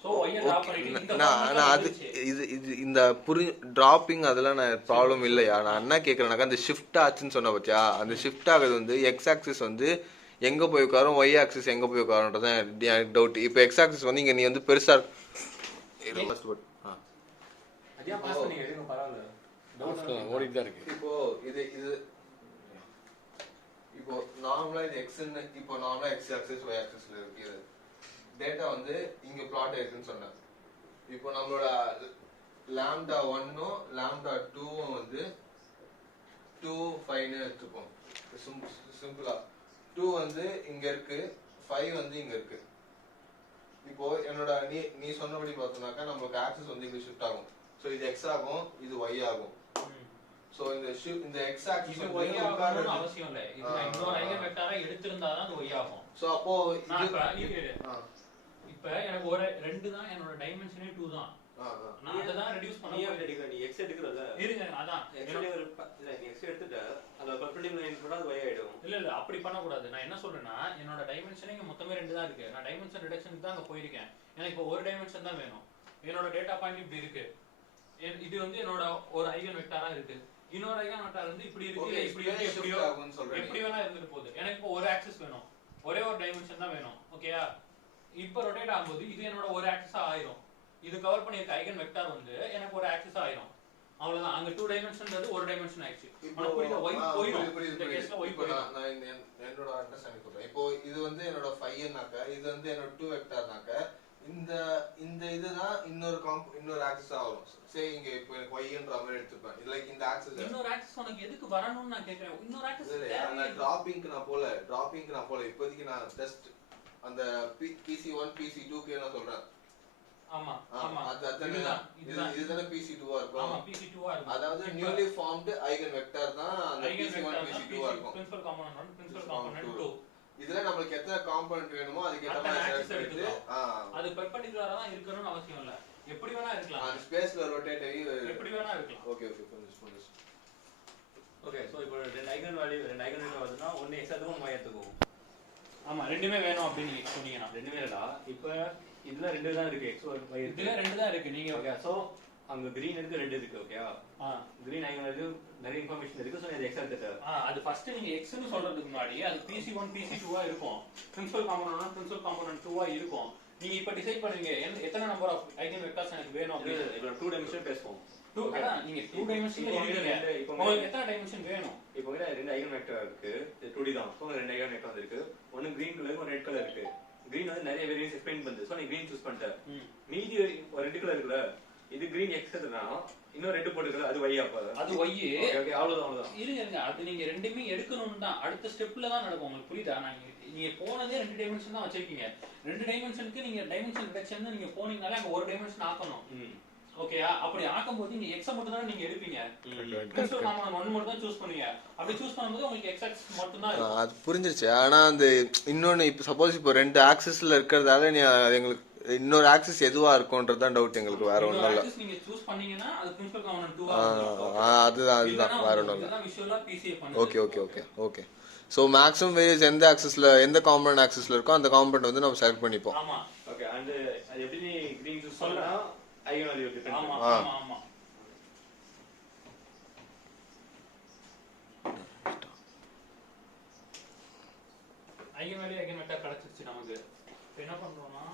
சோ y டிரா பண்ணிட்டு நான் அது இது இந்த டிராப்பிங் அதெல்லாம் நான் ப்ராப்ளம் இல்லையா. நான் என்ன கேக்குறேன்னாக்கா அந்த ஷிஃப்ட் ஆச்சுன்னு சொன்ன பத்தியா, அந்த ஷிஃப்ட் ஆகுது வந்து எக்ஸ் ஆக்சிஸ் வந்து எங்க போய் உட்காரும், y ஆக்சிஸ் எங்க போய் உட்காருன்றதான் எனக்கு டவுட். இப்போ எக்ஸ் ஆக்சிஸ் வந்து இங்க நீ வந்து பெருசா அதையா பாஸ் பண்ணீங்க எதுவும் பரவாயில்லை ஓடிட்டு தான் இருக்கு. இப்போ இது இப்போ நார்மலா இது x ன்னு இப்போ நார்மலா x ஆக்சிஸ் y ஆக்சிஸ்ல இருக்கு. டேட்டா வந்து இங்க பிளாட் ஆயிருக்குன்னு சொன்னேன். இப்போ நம்மளோட λ1 λ2 5ன்னு எடுத்துப்போம் சிம்பிளா. 2 வந்து இங்க இருக்கு, 5 வந்து இங்க இருக்கு. இப்போ என்னோட நீ சொன்னபடி பார்த்தோம்னாக்கா நம்மளுக்கு ஆக்சஸ் வந்து இப்படி ஷிஃப்ட் ஆகும். ஸோ இது எக்ஸ் ஆகும், இது ஒய் ஆகும். ஸோ இந்த எக்ஸ் ஆக்சிஸ் இது ஒய் ஆகணும்னு அவசியம் இல்லை. இது நான் இன்னொரு ஐகன் வெக்டாரா எடுத்திருந்தாதான் அது ஒய் ஆகும். ஸோ அப்போ இப்ப எனக்கு ஒரு 2 தான், என்னோட டைமென்ஷனே 2 தான். நான் அத தான் ரெடியூஸ் பண்ண முடியும். நீ x எடுக்கறல இருங்க, அதான் एक्चुअली ஒரு இல்ல நீ x எடுத்துட்ட அத பெர்பெண்டிகுலர் லைன் போட்டா அது y ஆயிடும். இல்ல அப்படி பண்ண கூடாது. நான் என்ன சொல்றேன்னா என்னோட டைமென்ஷனே இங்க மொத்தமே 2 தான் இருக்கு. நான் டைமென்ஷன் ரிடக்ஷனுக்கு தான் அங்க போயிருக்கேன். எனக்கு இப்போ ஒரு டைமென்ஷன் தான் வேணும். என்னோட டேட்டா பாயிண்ட் இப்படி இருக்கு. இது வந்து என்னோட ஒரு ஐகன் வெக்டாரா இருக்கு. இன்னொரு ஐகன் வெக்டார் வந்து இப்படி இருக்கு, இப்படி இருக்கு, எப்படி வேணா இருந்துட்டு போகுது. எனக்கு இப்போ ஒரு ஆக்சிஸ் வேணும், ஒரே ஒரு டைமென்ஷன் தான் வேணும். ஓகேயா? இப்போ ரொட்டேட் ஆகும்போது இது என்னோட ஒரு ஆக்சிஸா ஆயிரும். இது கவர் பண்ணிருக்க ஐகன் வெக்டார் வந்து எனக்கு ஒரு ஆக்சிஸ் ஆயிரும். அவ்வளவுதான். அங்க 2 டைமென்ஷன்ன்றது ஒரு டைமென்ஷன் ஆயிடுச்சு. உனக்கு புரியுதா? y போயிடும். இந்த கேஸ்ல y போயிடும். நான் என்னோட அண்டர்ஸ்டாண்டிங் சொல்றேன். இப்போ இது வந்து என்னோட 5னாக்க இது வந்து என்னோட 2 வெக்டார்னாக்க இந்த இதுதான் இன்னொரு ஆக்சிஸ் ஆகும். சே இங்க இப்போ எனக்கு yன்ற மாதிரி எடுத்துப்பேன். இது லைக் இந்த ஆக்சிஸ் இன்னொரு ஆக்சிஸ் உனக்கு எதுக்கு வரணும்னு நான் கேக்குறேன். இன்னொரு ஆக்சிஸ் நான் டிராப்பிங்க்கு நான் போல இப்போதைக்கு நான் ஜஸ்ட் அந்த PC1 PC2 நான் சொல்றேன். ஆமா ஆமா இதுதானே PC2 இருக்கும். ஆமா PC2 இருக்கும். அதாவது நியூலி ஃபார்ம்ட் ஐகன் வெக்டார் தான் அந்த PC1 PC2 இருக்கும். Principal component 1 principal component 2. இதுல நமக்கு எத்தனை காம்போனன்ட் வேணுமோ அதுக்கு ஏத்த மாதிரி செலக்ட் பண்ணிட்டு அது பெர்பெண்டிகுலரா தான் இருக்கணும்னு அவசியம் இல்ல. எப்படி வேணா இருக்கலாம். அது ஸ்பேஸ்ல ரொட்டேட் ஆகி எப்படி வேணா இருக்கலாம். ஓகே புரிஞ்சுச்சு. ஓகே சோ இப்போ ரெண்டு ஐகன் வேல்யூ வருதுன்னா ஒன்னு x அதுவும் y அதுவும். ஆமா ரெண்டுமே வேணும் அப்படி நீங்க சொன்னீங்கனா. ரெண்டுமே இல்லடா. இப்போ இதுல ரெண்டு தான் இருக்கு x y இதுல ரெண்டு தான் இருக்கு. நீங்க ஓகே சோ அங்க green இருக்கு ரெட் இருக்கு. ஓகேவா? green ஐகன் வேல்யூ நிறைய இன்ஃபர்மேஷன் இருக்கு. சோ இது x எடுத்துட்டு அது ஃபர்ஸ்ட் நீங்க x னு சொல்றதுக்கு முன்னாடி அது PC1 PC2 ஆ இருக்கும். பிரின்சிபல் காம்போனன்ட் 1 பிரின்சிபல் காம்போனன்ட் 2 ஆ இருக்கும். நீங்க இப்ப டிசைட் பண்ணுவீங்க எத்தனை நம்பர் ஆஃப் ஐகன் வெக்டர்ஸ் எனக்கு வேணும் அப்படி. இப்போ 2 டைமென்ஷன் பேசுவோம். நீங்க 2 டைமென்ஷன்ல இருக்கீங்க. உங்களுக்கு எத்தனை டைமென்ஷன் வேணும்? இப்போ ரெண்டு ஐகன் வெக்டர் இருக்கு. இது 2D தான். சோ ரெண்டு ஐகன் வெக்டர் இருக்கு. ஒன்னு கிரீன் கலர் ஒரு ரெட் கலர் இருக்கு. கிரீன் வந்து நிறைய வேரியன்ஸ் எக்ஸ்பிளைன் பண்ணுது. சோ நீ கிரீன் சூஸ் பண்ணிட்ட. மீதி ஒரு ரெட் கலர் இருக்குல, இது கிரீன் x எடுத்தா இன்னொரு ரெட் போட்டுக்கல அது y அப்ப அது y. ஓகே அவ்வளவுதான். இருங்க அது நீங்க ரெண்டுமே எடுக்கணும் தான். அடுத்த ஸ்டெப்ல தான் நடக்கும். உங்களுக்கு புரியுதா? நீங்க போனதே 2 டைமென்ஷன் தான் வச்சிருக்கீங்க. 2 டைமென்ஷனுக்கு நீங்க டைமென்ஷன் ரிடக்ஷன் நீங்க போனீங்கனால அங்க ஒரு டைமென்ஷன் ஆக்கணும். ஓகேயா? அப்படி ஆக்கும்போது நீங்க x மட்டும் தான் நீங்க எடுப்பீங்க. பிரின்சிபல் காம்போனன்ட் 1 மட்டும் தான் சூஸ் பண்ணுவீங்க. அப்படி சூஸ் பண்ணும்போது உங்களுக்கு x ஆக்சிஸ் மட்டும் தான் இருக்கும். அது புரிஞ்சிருச்சு. ஆனா அந்த இன்னொன்னு இப்போ சப்போஸ் இப்போ ரெண்டு ஆக்சிஸ்ல இருக்கிறதால நீ எங்களுக்கு இன்னொரு ஆக்சிஸ் எதுவா இருக்கும்ன்றது தான் டவுட் எங்களுக்கு. வேற ஒண்ணும் இல்ல. ஆக்சிஸ் நீங்க சூஸ் பண்ணீங்கனா அது பிரின்சிபல் காம்போனன்ட் 2 ஆ இருக்கும். அதுதான் வேற ஒண்ணும் இல்ல. இதுதான் விஷுவலா PCA பண்ணுது. ஓகே சோ மேக்ஸிமம் வேரியஸ் எந்த ஆக்சிஸ்ல எந்த காம்போனன்ட் ஆக்சிஸ்ல இருக்கோ அந்த காம்போனன்ட் வந்து நம்ம செலக்ட் பண்ணிப்போம். ஆமா ஓகே அண்ட் அது எப்படி நீ கிரீன் சூஸ் பண்ணா ஐகன் வேல்யூ டிபெண்ட். ஆமா ஐகன் வேல்யூ ஐகன் வெக்டர் கிடைச்சிருச்சு நமக்கு. இப்போ என்ன பண்றோம்னா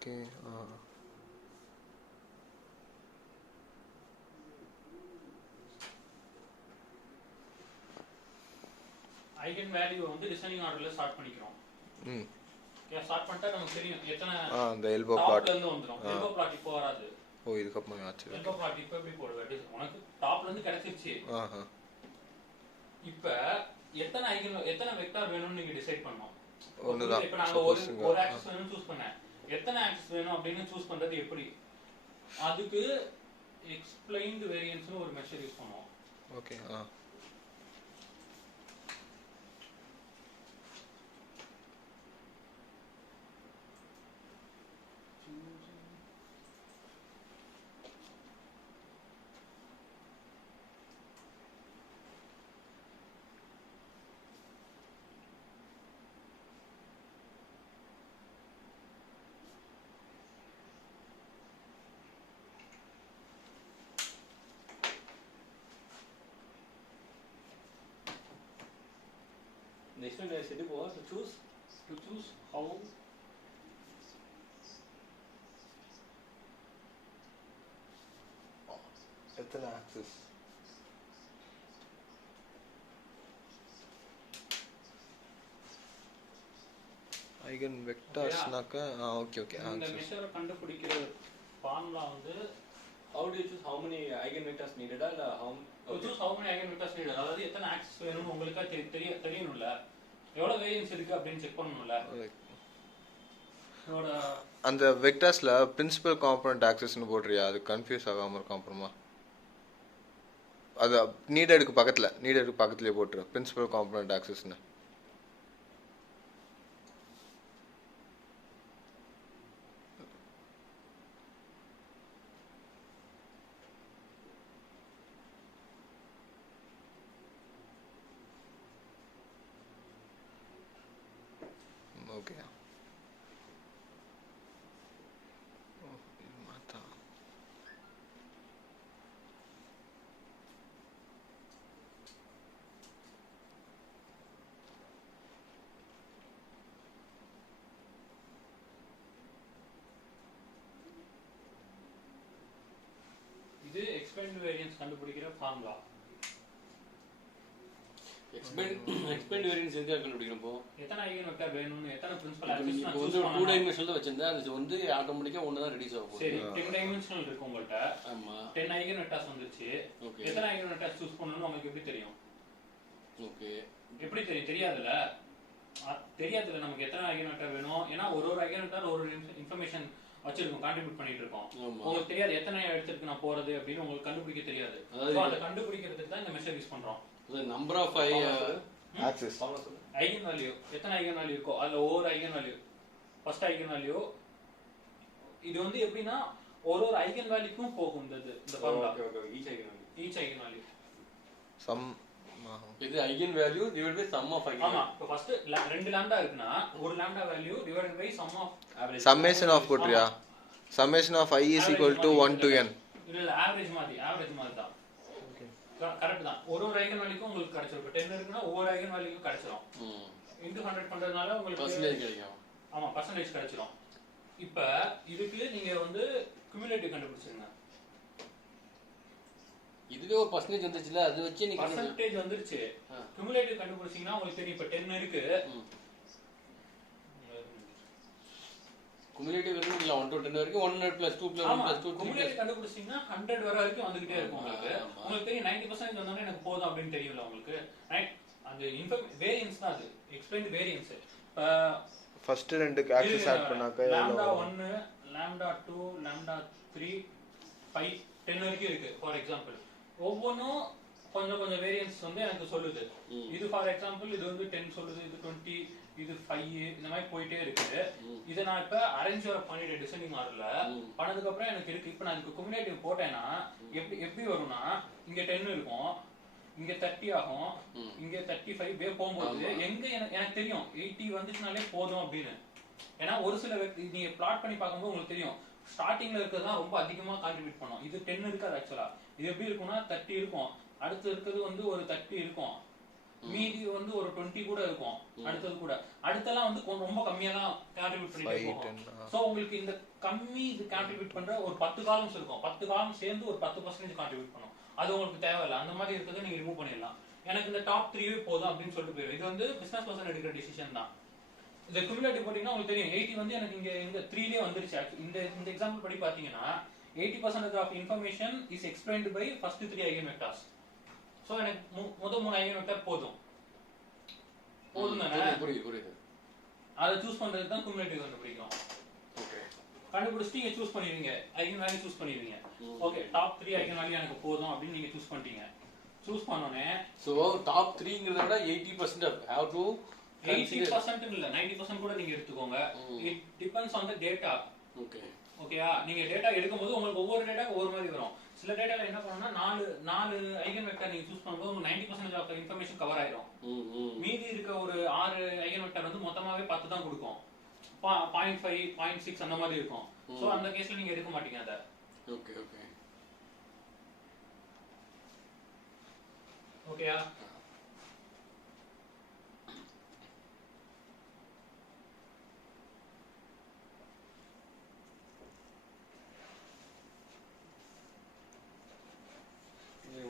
ஓகே ஐகன் வேல்யூ வந்து டிசைனிங் ஆர்டர்ல ஸ்டார்ட் பண்ணிக்கிறோம். ஓகே ஸ்டார்ட் பண்ணிட்டா நமக்கு தெரியும் எத்தனை அந்த எல்போ பிளாட் இருந்து வந்துரும். எல்போ பிளாட் இப்போ வராது. ஓ இதுக்கு அப்புறம் ஆச்சு. எல்போ பிளாட் இப்போ எப்படி போடுவே? உனக்கு டாப்ல இருந்து கிடைச்சிருச்சு. இப்போ எத்தனை வெக்டார் வேணும்னு நீங்க டிசைட் பண்ணனும். ஒண்ணுதான். இப்போ நாங்க ஒரு ஆக்சிஸ் வேணும்னு சூஸ் பண்ணேன். எத்தனை ஆக்சிஸ் வேணும் அப்படினு சூஸ் பண்றது எப்படி? அதுக்கு எக்ஸ்பிளைன்ட் வேரியன்ஸ்னு ஒரு மெஷர் யூஸ் பண்ணுவோம். Okay Next one I said was to choose how எத்தனை ஆக்சிஸ் ஐகன் வெக்டர்ஸ்னாக்க ஓகே ஓகே இந்த மெஷரை கண்டுபிடிக்கிற ஃபார்முலா வந்து how do you choose how many eigenvectors needed or how choose how many eigenvectors needed, அதாவது எத்தனை access வேணும்னு உங்களுக்கு தெரியணும்ல, எவ்வளவு வேரியன்ஸ் இருக்கு அப்படின்னு செக் பண்ணணும்ல. அந்த வெக்டர்ஸ்ல பிரின்சிபல் காம்பனன்ட் ஆக்சஸ்னு போடுறியா, அது கன்ஃபியூஸ் ஆகாம இருக்கும் அப்புறமா. அது நீடடுக்கு பக்கத்துலயே போட்டுரு பிரின்சிபல் காம்பனன்ட் ஆக்சஸ்னு. ஓகே இது எக்ஸ்பேண்ட் வேரியன்ஸ் கண்டுபிடிக்கிற ஃபார்முலா. எக்ஸ்பேண்ட் வேரியன்ஸ் எதுக்காக கண்டுபிடிக்கிறப்போ எத்தனை ஐகன் வெக்டர் வேணும்னு, எத்தனை பிரின்சிபல் ஆக்சஸ் நான் வந்து 2 டைமென்ஷனல் வச்சிருந்தேன், அது வந்து ஆட்டோமேட்டிக்கா ஒன்னு தான் ரெடியூஸ் ஆகும். சரி 10 டைமென்ஷனல் இருக்கு உங்கள்ட்ட. ஆமா 10 ஐகன் வெக்டர்ஸ் வந்துச்சு. ஓகே எத்தனை ஐகன் வெக்டர்ஸ் சூஸ் பண்ணனும்னு உங்களுக்கு எப்படி தெரியும்? ஓகே எப்படி தெரியும்? தெரியாதுல நமக்கு எத்தனை ஐகன் வெக்டர் வேணும். ஏன்னா ஒரு ஐகன் வெக்டர் ஒரு இன்ஃபர்மேஷன் வச்சிருக்கோம், கான்ட்ரிபியூட் பண்ணிட்டு இருக்கோம். உங்களுக்கு தெரியாது எத்தனை இடத்துக்கு நான் போறது அப்படின்னு உங்களுக்கு கண்டுபிடிக்க தெரியாது. சோ அத கண்டுபிடிக்கிறதுக்கு தான் இந்த மெஷர் யூஸ் பண்றோம். the number of axes eigen value, எத்தனை ஐகன் வேல்யூ இருக்கோ அதுல ஒவ்வொரு eigen value, first eigen value. இது வந்து எப்படின்னா ஒரு ஐகன் வேல்யூக்கும் போகும் இந்த formula. Okay each eigen value sum இது eigen value divide by sum of eigen. ஆமா இப்போ ஃபர்ஸ்ட் 2 லாம்டா இருக்குனா ஒரு lambda value divided by sum of average. Summation of போட்றியா? Summation of I is equal to 1 to n. இல்ல average மாதிரி தான். Correct தான். ஒரு ஐகன் வேல்யூக்கும் உங்களுக்கு கிடைச்சிரும். 10 இருக்குனா ஒவ்வொரு ஐகன் வேல்யூக்கும் கிடைச்சிரும். இன்டு 100 பண்றதுனால உங்களுக்கு பர்சன்டேஜ் கிடைக்கும். ஆமா பர்சன்டேஜ் கிடைச்சிரும். இப்போ இதுக்கு நீங்க வந்து குமுலேட்டிவ் கண்டுபிடிச்சிருங்க. இதுவே ஒரு பர்சன்டேஜ் வந்துச்சுல, அது வச்சு நீங்க பர்சன்டேஜ் வந்துருச்சு. குமுலேட்டிவ் கண்டுபிடிச்சீங்கன்னா உங்களுக்கு தெரியும். இப்போ 10 இருக்கு. குமுலேட்டிவ் கண்டுபிடிக்கல 1 to 10 வரைக்கும் 100 + 2 + 1 + 2 குமுலேட்டிவ் கண்டுபிடிச்சீங்கன்னா 100 வரை வரைக்கும் வந்துகிட்டே இருக்கும் உங்களுக்கு. உங்களுக்கு தெரியும் 90% வந்தோனே எனக்கு போதும் அப்படின்னு தெரியும்ல உங்களுக்கு. அந்த வேரியன்ஸ் தான் அது. Explain variance. ஃபர்ஸ்ட் ரெண்டுக்கு ஆக்சஸ் ஆட் பண்ணாக்க லாம்டா 1 லாம்டா 2 லாம்டா 3 5 10 வரைக்கும் இருக்கு ஃபார் எக்ஸாம்பிள். ஒவ்வொன்றும் கொஞ்சம் வேரியன்ஸ் வந்து எனக்கு சொல்லுது. இது ஃபார் எக்ஸாம்பிள் இது வந்து 10 சொல்லுது, இது 20, இது 5 இந்த மாதிரி போயிட்டே இருக்கு. இதை நான் இப்ப அரேஞ்ச் பண்ணிட்டு டிசைனிங் மாடல்ல பண்ணதுக்கு அப்புறம் எனக்கு இருக்கு. இப்ப நான் இதுக்கு குமுலேட்டிவ் போட்டேன்னா எப்படி வரும்னா இங்க 10 இருக்கும், இங்க 30 ஆகும், இங்க 35 வே போகும்போது எங்க எனக்கு தெரியும் 80 வந்துச்சுனாலே போதும் அப்படின்னு. ஏன்னா ஒரு சில நீங்க பிளாட் பண்ணி பார்க்கும்போது உங்களுக்கு தெரியும் ஸ்டார்டிங்ல இருக்கிறது தான் ரொம்ப அதிகமா கான்ட்ரிபியூட் பண்ணும். இது 10 இருக்காது ஆக்சுவலா. இது எப்படி இருக்கும்னா 30 இருக்கும், அடுத்து இருக்கிறது வந்து ஒரு 30 இருக்கும், மீதி வந்து ஒரு 20 கூட இருக்கும், அடுத்தது கூட அடுத்தெல்லாம் வந்து ரொம்ப கம்மியா தான் கான்ட்ரிபியூட் பண்ணிட்டே போகும். சோ உங்களுக்கு இந்த கம்மி இது கான்ட்ரிபியூட் பண்ற ஒரு 10 காலம்ஸ் இருக்கும். 10 காலம் சேர்ந்து ஒரு 10% கான்ட்ரிபியூட் பண்ணும். அது உங்களுக்கு தேவையில்லை. அந்த மாதிரி இருக்கிறத நீங்க ரிமூவ் பண்ணிடலாம். எனக்கு இந்த டாப் 3 போதும் அப்படின்னு சொல்லிட்டு போயிடும். இது வந்து பிசினஸ் பர்சன் எடுக்கிற டிசிஷன் தான். இந்த குமுலேட்டிவ் போட்டீங்கன்னா உங்களுக்கு தெரியும் 80 வந்து எனக்கு இங்க 3லயே வந்துருச்சு. இந்த எக்ஸாம்பிள் படி பாத்தீங்கன்னா 80% of information is explained by first 3 eigenvectors. So எனக்கு முதல் 3 ஐகன் வெக்டர் போதும் தானே? புரியுது. அதை சூஸ் பண்றதுக்கு தான் குமுலேட்டிவ் கண்டுபிடிக்கும். ஓகே கண்டுபிடிச்சிட்டு நீங்க சூஸ் பண்ணிடுவீங்க, ஐகன் வேல்யூ சூஸ் பண்ணிடுவீங்க. ஓகே டாப் 3 ஐகன் வேல்யூ எனக்கு போதும் அப்படின்னு நீங்க சூஸ் பண்ணிட்டீங்க. சூஸ் பண்ணோனே சோ டாப் 3ங்கறத விட 80% have to 80% இல்ல 90% கூட நீங்க எடுத்துக்கோங்க. It depends on the data. ஓகேயா? நீங்க டேட்டா எடுக்கும்போது உங்களுக்கு ஒவ்வொரு டேட்டா ஒவ்வொரு மாதிரி வரும். சில டேட்டால என்ன பண்ணனும்னா 4 ஐகன் வெக்டர் நீங்க சூஸ் பண்ணும்போது உங்களுக்கு 90% ஆஃப் இன்ஃபர்மேஷன் கவர் ஆயிடும். மீதி இருக்க ஒரு 6 ஐகன் வெக்டர் வந்து மொத்தமாவே 10 தான் கொடுக்கும். 0.5 0.6 அந்த மாதிரி இருக்கும். சோ அந்த கேஸ்ல நீங்க எடுக்க மாட்டீங்க அத. ஓகேயா?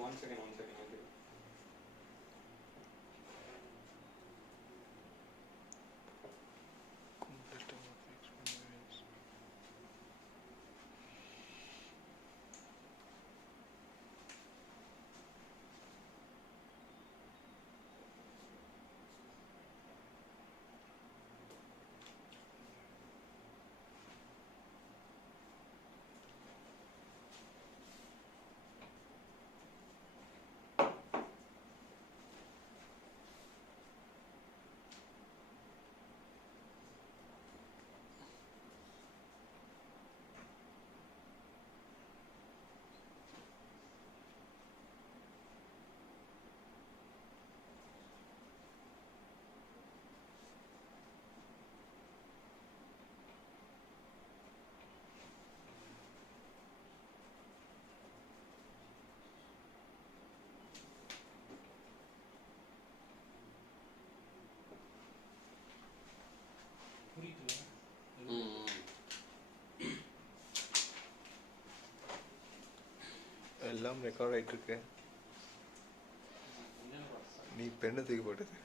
One second. எல்லாம் ரெக்கார்ட் ஆயிட்டு இருக்கு. நீ பெண்ணை தூக்கி போட்டது.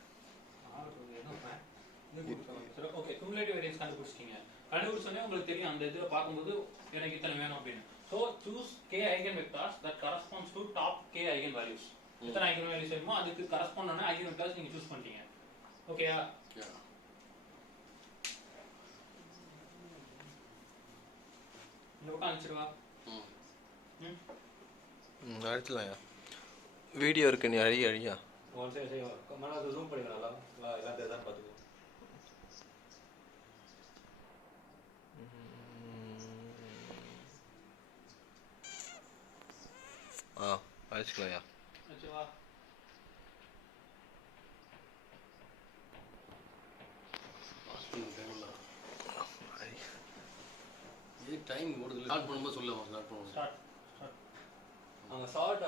ஓகே, cumulative variance கண்டுபிடிச்சிட்டீங்க. கண்டுபிடிச்சோடனே உங்களுக்கு தெரியும் அந்த இதை பார்க்கும்போது எனக்கு இத்தனை வேணும் அப்படின்னு. So choose k eigen vectors that corresponds to top k eigen values. எத்தனை eigen values வேணுமோ அதுக்கு கரஸ்பாண்ட் ஆன eigen vectors நீங்க சூஸ் பண்ணிட்டீங்க. ஓகேயா? இந்த பக்கம் அனுப்பிச்சிடுவா. அடிச்சலாம்யா. வீடியோ இருக்கு, நீ அழியா. சரி மன அது ஜூம் பண்ணிக்கலாம். எல்லாத்தையும் தான் பார்த்துக்கோ. அடிச்சுக்கலாம்யா. அனுப்பிச்சிடுவா. டைம் ஓடுது. ஸ்டார்ட் பண்ணும்போது சொல்லுவோம். ஸ்டார்ட் பண்ணுவோம். ஸ்டார்ட். அங்க chart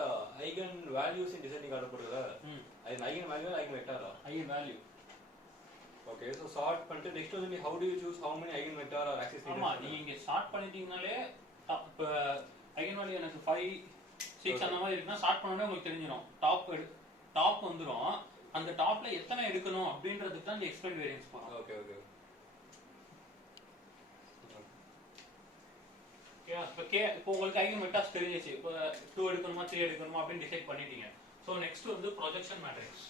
eigen values in designing காட்டப்படுதுல. அது ஐகன் வேல்யூ ஐகன் வெக்டாரா? eigen value. Okay, so chart பண்ணிட்டு நெக்ஸ்ட் வந்து how do you choose how many eigen vector or axis needed? ஆமா, நீங்க ஸ்டார்ட் பண்ணிட்டீங்கனாலே இப்ப eigen value எனக்கு 5 6 அந்த மாதிரி இருக்குன்னா ஸ்டார்ட் பண்ணனே உங்களுக்கு தெரிஞ்சிரும். டாப் வந்துரும். அந்த டாப்ல எத்தனை எடுக்கணும் அப்படின்றதுக்கு தான் இந்த எக்ஸ்பிளைன் வேரியன்ஸ் போறோம். Okay okay. இப்போ உங்களுக்கு eigen vectors தெரிஞ்சிச்சு. இப்போ 2 எடுக்கணுமா 3 எடுக்கணுமா அப்படின்னு டிசைட் பண்ணிட்டீங்க. சோ நெக்ஸ்ட் வந்து projection matrix.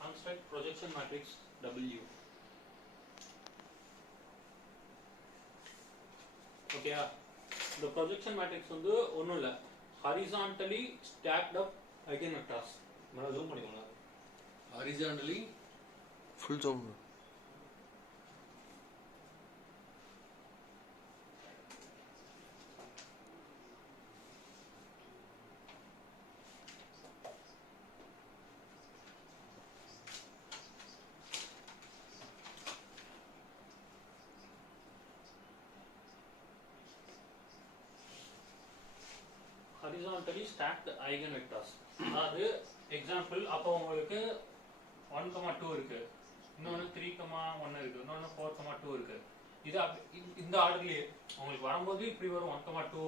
Construct projection matrix W. ஓகேயா? இந்த ப்ரொஜெக்ஷன் மேட்ரிக்ஸ் வந்து ஒண்ணும் இல்ல, ஹரிசான்டலி ஸ்டாக்ட் அப் ஐகன் வெக்டர்ஸ். மன ஜூம் பண்ணிக்கோங்க. Horizontally full zoom. Horizontally stocked eigen vectors. அதாவது எக்ஸாம்பிள், அப்போ உங்களுக்கு 1,2 இருக்கு, இன்னொன்னு 3,1 இருக்கு, இன்னொன்னு 4,2 இருக்கு. இது இந்த ஆர்டர்லயே உங்களுக்கு வரும்போது இப்படி வரும். 1,2,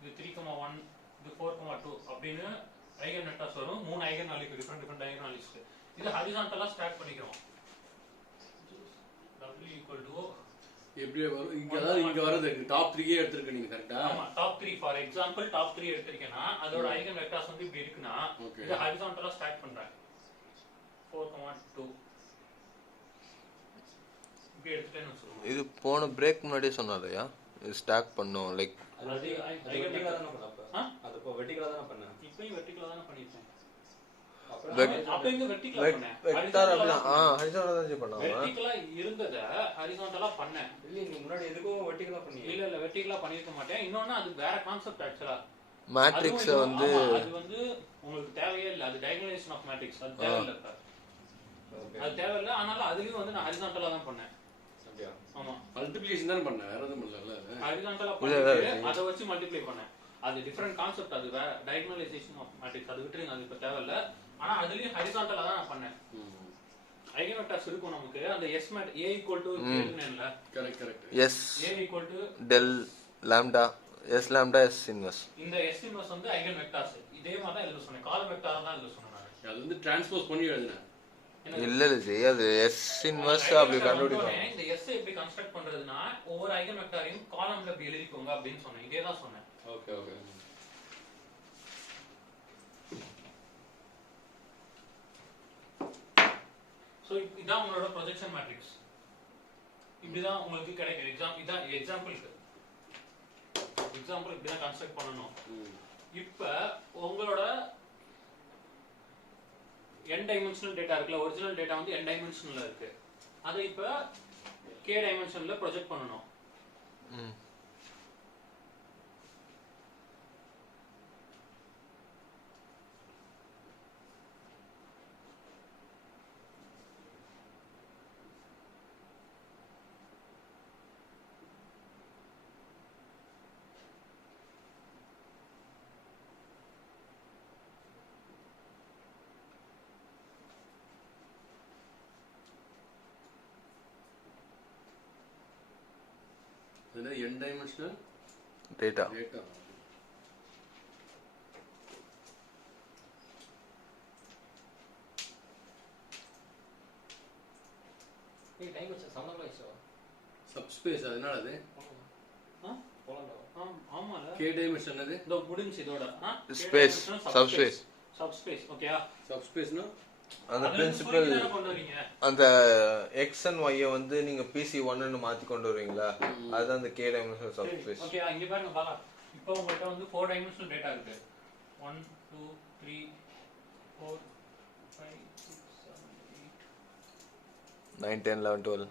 இது 3,1, இது 4,2 அப்படின்னு ஐகன் வெக்டர்ஸ் வரும். 3 ஐகன் வேல்யூக்கு டிஃபரெண்ட் ஐகன் வேல்யூஸ்க்கு. இது ஹரிசான்டலா ஸ்டாக் பண்ணிக்கிறோம். W = எப்படி வரும்? இங்க அதாவது இங்க வரது டாப் 3 எடுத்துருக்கு நீங்க கரெக்ட்டா? ஆமா, டாப் 3 ஃபார் எக்ஸாம்பிள் டாப் 3 எடுத்துக்கிட்டேனா அதோட ஐகன் வெக்டர்ஸ் வந்து இப்படி இருக்குனா இது ஹரிசான்டலா ஸ்டாக் பண்றேன். 4,2 இப்படி எடுத்துட்டேன்னு சொல்லுங்க. இது போன பிரேக் முன்னாடியே சொன்னாலயா இது ஸ்டாக் பண்ணோம் லைக் அது வெர்டிகலா தான பண்ணப்ப. அது இப்போ வெர்டிகலா தான பண்ண. இப்போயும் வெர்டிகலா தான பண்ணிட்டேன். வெக்- அப்ப இங்க வெர்டிகலா பண்ணேன். வெக்டார் அப்படினா ஹரிசான்டலா தான் பண்ணோம். வெர்டிகலா இருந்தத ஹரிசான்டலா பண்ணேன். இல்ல நீ முன்னாடி எதுக்கும் வெர்டிகலா பண்ணீங்க. இல்ல வெர்டிகலா பண்ணிருக்க மாட்டேன். இன்னொன்னு அது வேற கான்செப்ட் ஆக்சுவலா. மேட்ரிக்ஸ் வந்து அது வந்து உங்களுக்கு தேவையே இல்ல. அது டயகனலைசேஷன் ஆஃப் மேட்ரிக்ஸ். அது தேவையில்ல இப்ப. அது தேவையில்ல. ஆனாலும் அதுலயும் வந்து நான் ஹரிசான்டலா தான் பண்ணேன். அப்படியே. ஆமா, மல்டிப்ளிகேஷன் தான் பண்ணேன், வேற எதுவும் பண்ணல. ஹரிசான்டலா பண்ணிட்டு அத வச்சு மல்டிப்ளை பண்ணேன். அது டிஃபரண்ட் கான்செப்ட். அது வேற டயகனலைசேஷன் ஆஃப் மேட்ரிக்ஸ். அது விட்டுருங்க, அது இப்ப தேவையில்ல. ஆனா அதுலயும் ஹரிசான்டலா தான் நான் பண்ணேன். ஐகன் வெக்டர்ஸ் இருக்கும் நமக்கு. அந்த s மேட் a = இருக்குனேல்ல. Correct. s a = del lambda s lambda s inverse. இந்த s இன்வர்ஸ் வந்து ஐகன் வெக்டர்ஸ். இதே மாதிரி தான் இதுல சொன்னேன். காலம் வெக்டார் தான் இதுல சொன்னேன் நான். அது வந்து டிரான்ஸ்போஸ் பண்ணி எழுதுனேன். இல்ல ஜி, அது s inverse அப்படி கண்டுபிடிப்போம். இந்த s எப்படி கன்ஸ்ட்ரக்ட் பண்றதுனா ஒவ்வொரு ஐகன் வெக்டாரையும் காலம்ல அப்படி எழுதிக்கோங்க அப்படினு சொன்னேன். இதே தான் சொன்னேன். ஓகே. சோ இதான் உங்களோட ப்ரொஜெக்ஷன் மேட்ரிக்ஸ். இப்படிதான் உங்களுக்கு கிடைக்கும். இதான் எக்ஸாம்பிளுக்கு இப்படி தான் கன்ஸ்ட்ரக்ட் பண்ணனும். இப்ப உங்களோட n டைமென்ஷனல் டேட்டா இருக்குல, ஒரிஜினல் டேட்டா வந்து n டைமென்ஷனல்ல இருக்கு. அதை இப்ப k டைமென்ஷன்ல ப்ரொஜெக்ட் பண்ணனும். அது n dimensional data. Data. Subspace அதனால அது ஆமால k டைமென்ஷன் அது இதோ முடிஞ்சு இதோட ஸ்பேஸ் சப்ஸ்பேஸ். சப்ஸ்பேஸ் ஓகேயா. சப்ஸ்பேஸ்னா அந்த பிரின்சிபல் கொண்டு வரீங்க. அந்த எக்ஸ் அண்ட் ஒய்யை வந்து நீங்க PC1 ன்னு மாத்தி கொண்டு வருவீங்களா, அதுதான் அந்த k டைமென்ஷனல் சப்ஸ்பேஸ். ஓகே இங்க பாருங்க பாலா, இப்போ உங்கள்ட்ட வந்து 4 டைமென்ஷனல் டேட்டா இருக்கு. 1 2 3 4 5 6 7 8 9 10 11 12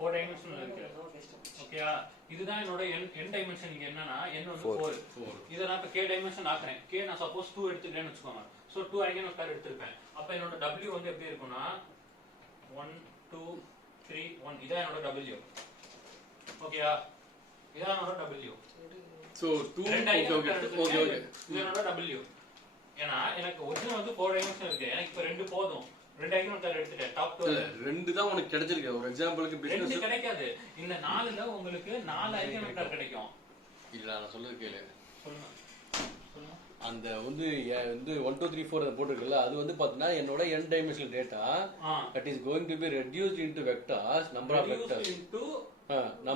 4 டைமென்ஷனல் இருக்கு. ஓகேயா, இதுதான் என்னோட n டைமென்ஷன். இங்க என்னன்னா n வந்து 4. இத நான் இப்ப k டைமென்ஷன் ஆக்குறேன். k நான் சப்போஸ் 2 எடுத்துக்கிறேன்னு வெச்சுக்கோங்க. சோ 2 ஐகன் வெக்டர் எடுத்துப்பேன். அப்ப என்னோட w வந்து எப்படி இருக்கும்னா 1 2 3 1 இதான் என்னோட w. ஓகேயா, இதான் என்னோட w. சோ 2 ஓகே இது என்னோட w. ஏன்னா எனக்கு ஒரிஜினல் வந்து 4 டைமென்ஷன் இருக்கு. எனக்கு இப்ப 2 போதும். 2 ஐகன் வெக்டர் எடுத்துட்டேன். டாப் 2 2 தான் உனக்கு கிடைச்சிருக்கு. ஒரு எக்ஸாம்பிளுக்கு 2 பிசினஸ் கிடைக்காது. இந்த 4ல உங்களுக்கு 4 ஐகன் வெக்டர் கிடைக்கும். இல்ல நான் சொல்றது கேளு. சொல்லுங்க சொல்லுங்க. அந்த வந்து 1 2 3 4 போட்டுருக்குல்ல, அது வந்து பாத்தீங்கன்னா என்னோட n dimensional data that is going to be reduced into vectors, number of vectors into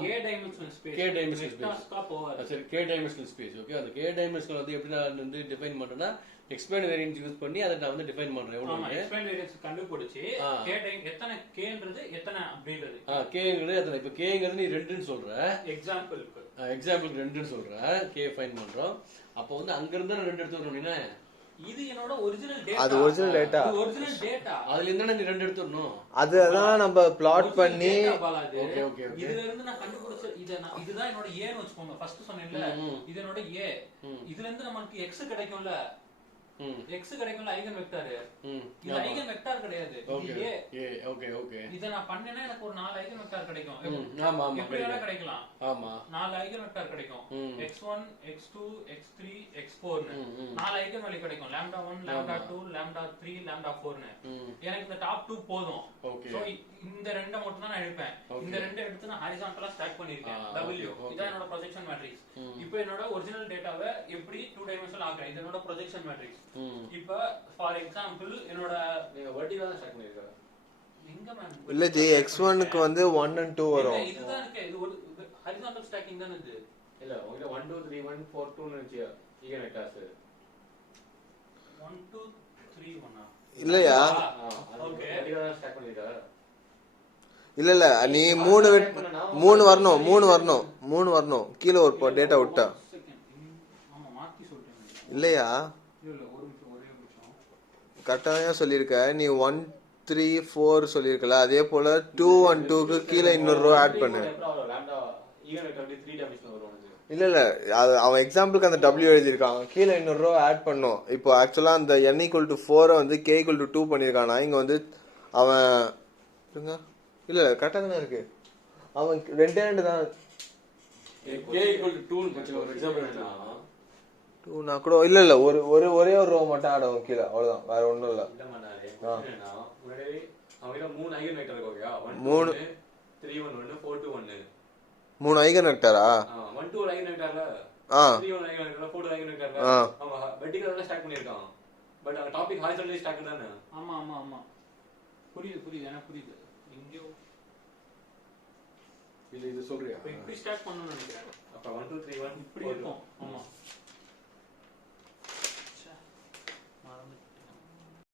k dimensional space. k dimensional space. Vectors का போவாது. சரி, k டைமென்ஷனல் ஸ்பேஸ். ஓகே, அந்த k டைமென்ஷனல் வந்து எப்படி நான் வந்து டிஃபைன் பண்றேன்னா எக்ஸ்பேண்ட் வேரியன்ஸ் யூஸ் பண்ணி அதை நான் வந்து டிஃபைன் பண்றேன். ஆமா, எவ்வளவு எக்ஸ்பேண்ட் வேரியன்ஸ் கண்டுபிடிச்சு k டைம் எத்தனை kன்றது எத்தனை அப்படின்றது. kங்கிறது எத்தனை? இப்போ kங்கிறது நீ 2 ன்னு சொல்ற. எக்ஸாம்பிளுக்கு 2 ன்னு சொல்ற. k ஃபைண்ட் பண்றோம். அப்போ வந்து அங்க இருந்து நான் 2 எடுத்து வரணும். நீனா இது என்னோட ஒரிஜினல் டேட்டா. அது ஒரிஜினல் டேட்டா. Original data. அதுல இருந்தா நீ 2 எடுத்து வரணும். அதுதான் நம்ம பிளாட் பண்ணி ஓகே ஓகே இதுல இருந்து நான் கண்டுபிடிச்ச இதுதான் என்னோட a ன்னு வெச்சுக்கோங்க. ஃபர்ஸ்ட் சொன்னேன்ல, இது என்னோட a. இதுல இருந்து நமக்கு x கிடைக்கும்ல. x கிடைக்கும்ல ஐகன் வெக்டர். இது ஐகன் வெக்டர் கிடையாது. இது a. Okay okay. இத நான் பண்ணேனா எனக்கு ஒரு 4 ஐகன் வெக்டர் கிடைக்கும். ஆமா ஆமா எப்படி வேணா கிடைக்கலாம். ஆமா 4 ஐகன் வெக்டர் கிடைக்கும். x1 x2 x3 x4 னு 4 ஐகன் வேல்யூ கிடைக்கும். λ1 λ2 λ3 λ4 னு. எனக்கு இந்த டாப் 2 போதும். சோ இந்த ரெண்ட மட்டும் தான் நான் எடுப்பேன். இந்த ரெண்ட எடுத்து நான் ஹாரிசான்டலா ஸ்டாக் பண்ணிருக்கேன். w இதான் என்னோட ப்ரொஜெக்ஷன் மேட்ரிக்ஸ். இப்போ என்னோட ஒரிஜினல் டேட்டாவை எப்படி 2 டைமென்ஷனல் ஆக்குறேன். இது என்னோட ப்ரொஜெக்ஷன் மேட்ரிக்ஸ். இப்போ ஃபார் எக்ஸாம்பிள் என்னோட நீங்க வெர்டிகலா ஸ்டாக் பண்ணிருக்கீங்க. எங்க மேம் இல்ல ஜி x1 க்கு வந்து 1 and 2 வரும். இதுதான் இருக்கு. இது ஒரு ஹாரிசான்டல் ஸ்டாக்கிங் தான இது. இல்ல உங்க 1 2 3 1 4 2 னு இருந்துச்சு ஈகன் வெக்டர்ஸ். 1 2 3 1 இல்லையா? ஓகே, வெர்டிகலா ஸ்டாக் பண்ணிருக்கீங்க. இல்ல நீ 3 வரணும். கீழ ஒரு டேட்டா விட்டா. ஆமா மாத்தி சொல்றேன். இல்லையா? இல்ல ஒரு நிமிஷம் ஒரே நிமிஷம். கரெக்டா தான் சொல்லிருக்க. நீ 1 3 4 சொல்லிருக்கல, அதே போல 2 and 2 க்கு கீழ இன்னொரு ரோ ஆட் பண்ணு. லாம்டா ஈகன் வெக்டர் 3 டைமென்ஷனல் வரும். இல்ல அது அவன் எக்ஸாம்பிளுக்கு அந்த w எழுதிருக்கான். கீழ இன்னொரு ரோ ஆட் பண்ணும். இப்போ ஆக்சுவலா அந்த n = 4 வந்து k = 2 பண்ணிருக்கானா. இங்க வந்து அவன் இல்ல கரெக்டா தானே இருக்கு. அவன் 2 தான் k = 2 னு வெச்சு ஒரு எக்ஸாம்பிள் எடுத்தா 2 நான் கூட இல்ல ஒரே ஒரு ரோ மட்டும் ஆட் ஆகும் கீழ. அவ்வளவுதான், வேற ஒண்ணும் இல்ல. இல்ல மண்ணாரே என்னன்னா முன்னாடி அவங்கள 3 ஐகன் வெக்டர் இருக்கு. ஓகேயா, 1 3 1 1 4 2 1 3 ஐகன் வெக்டரா? 1 2 ஐகன் வெக்டர்ல 3 1 ஐகன் வெக்டர்ல 4 ஐகன் வெக்டர்ல ஆமா வெர்டிகலா ஸ்டாக் பண்ணிருக்கான். பட் அந்த டாபிக் ஹாரிசான்டலி ஸ்டாக் தானே. ஆமா ஆமா ஆமா புரியுது எனக்கு புரியுது. இங்கயோ இல்ல இது சொல்றியா? இப்படி ஸ்டார்ட் பண்ணனும்னு நினைக்கிறேன். அப்ப 1 2 3 1 இப்படி இருக்கும். ஆமா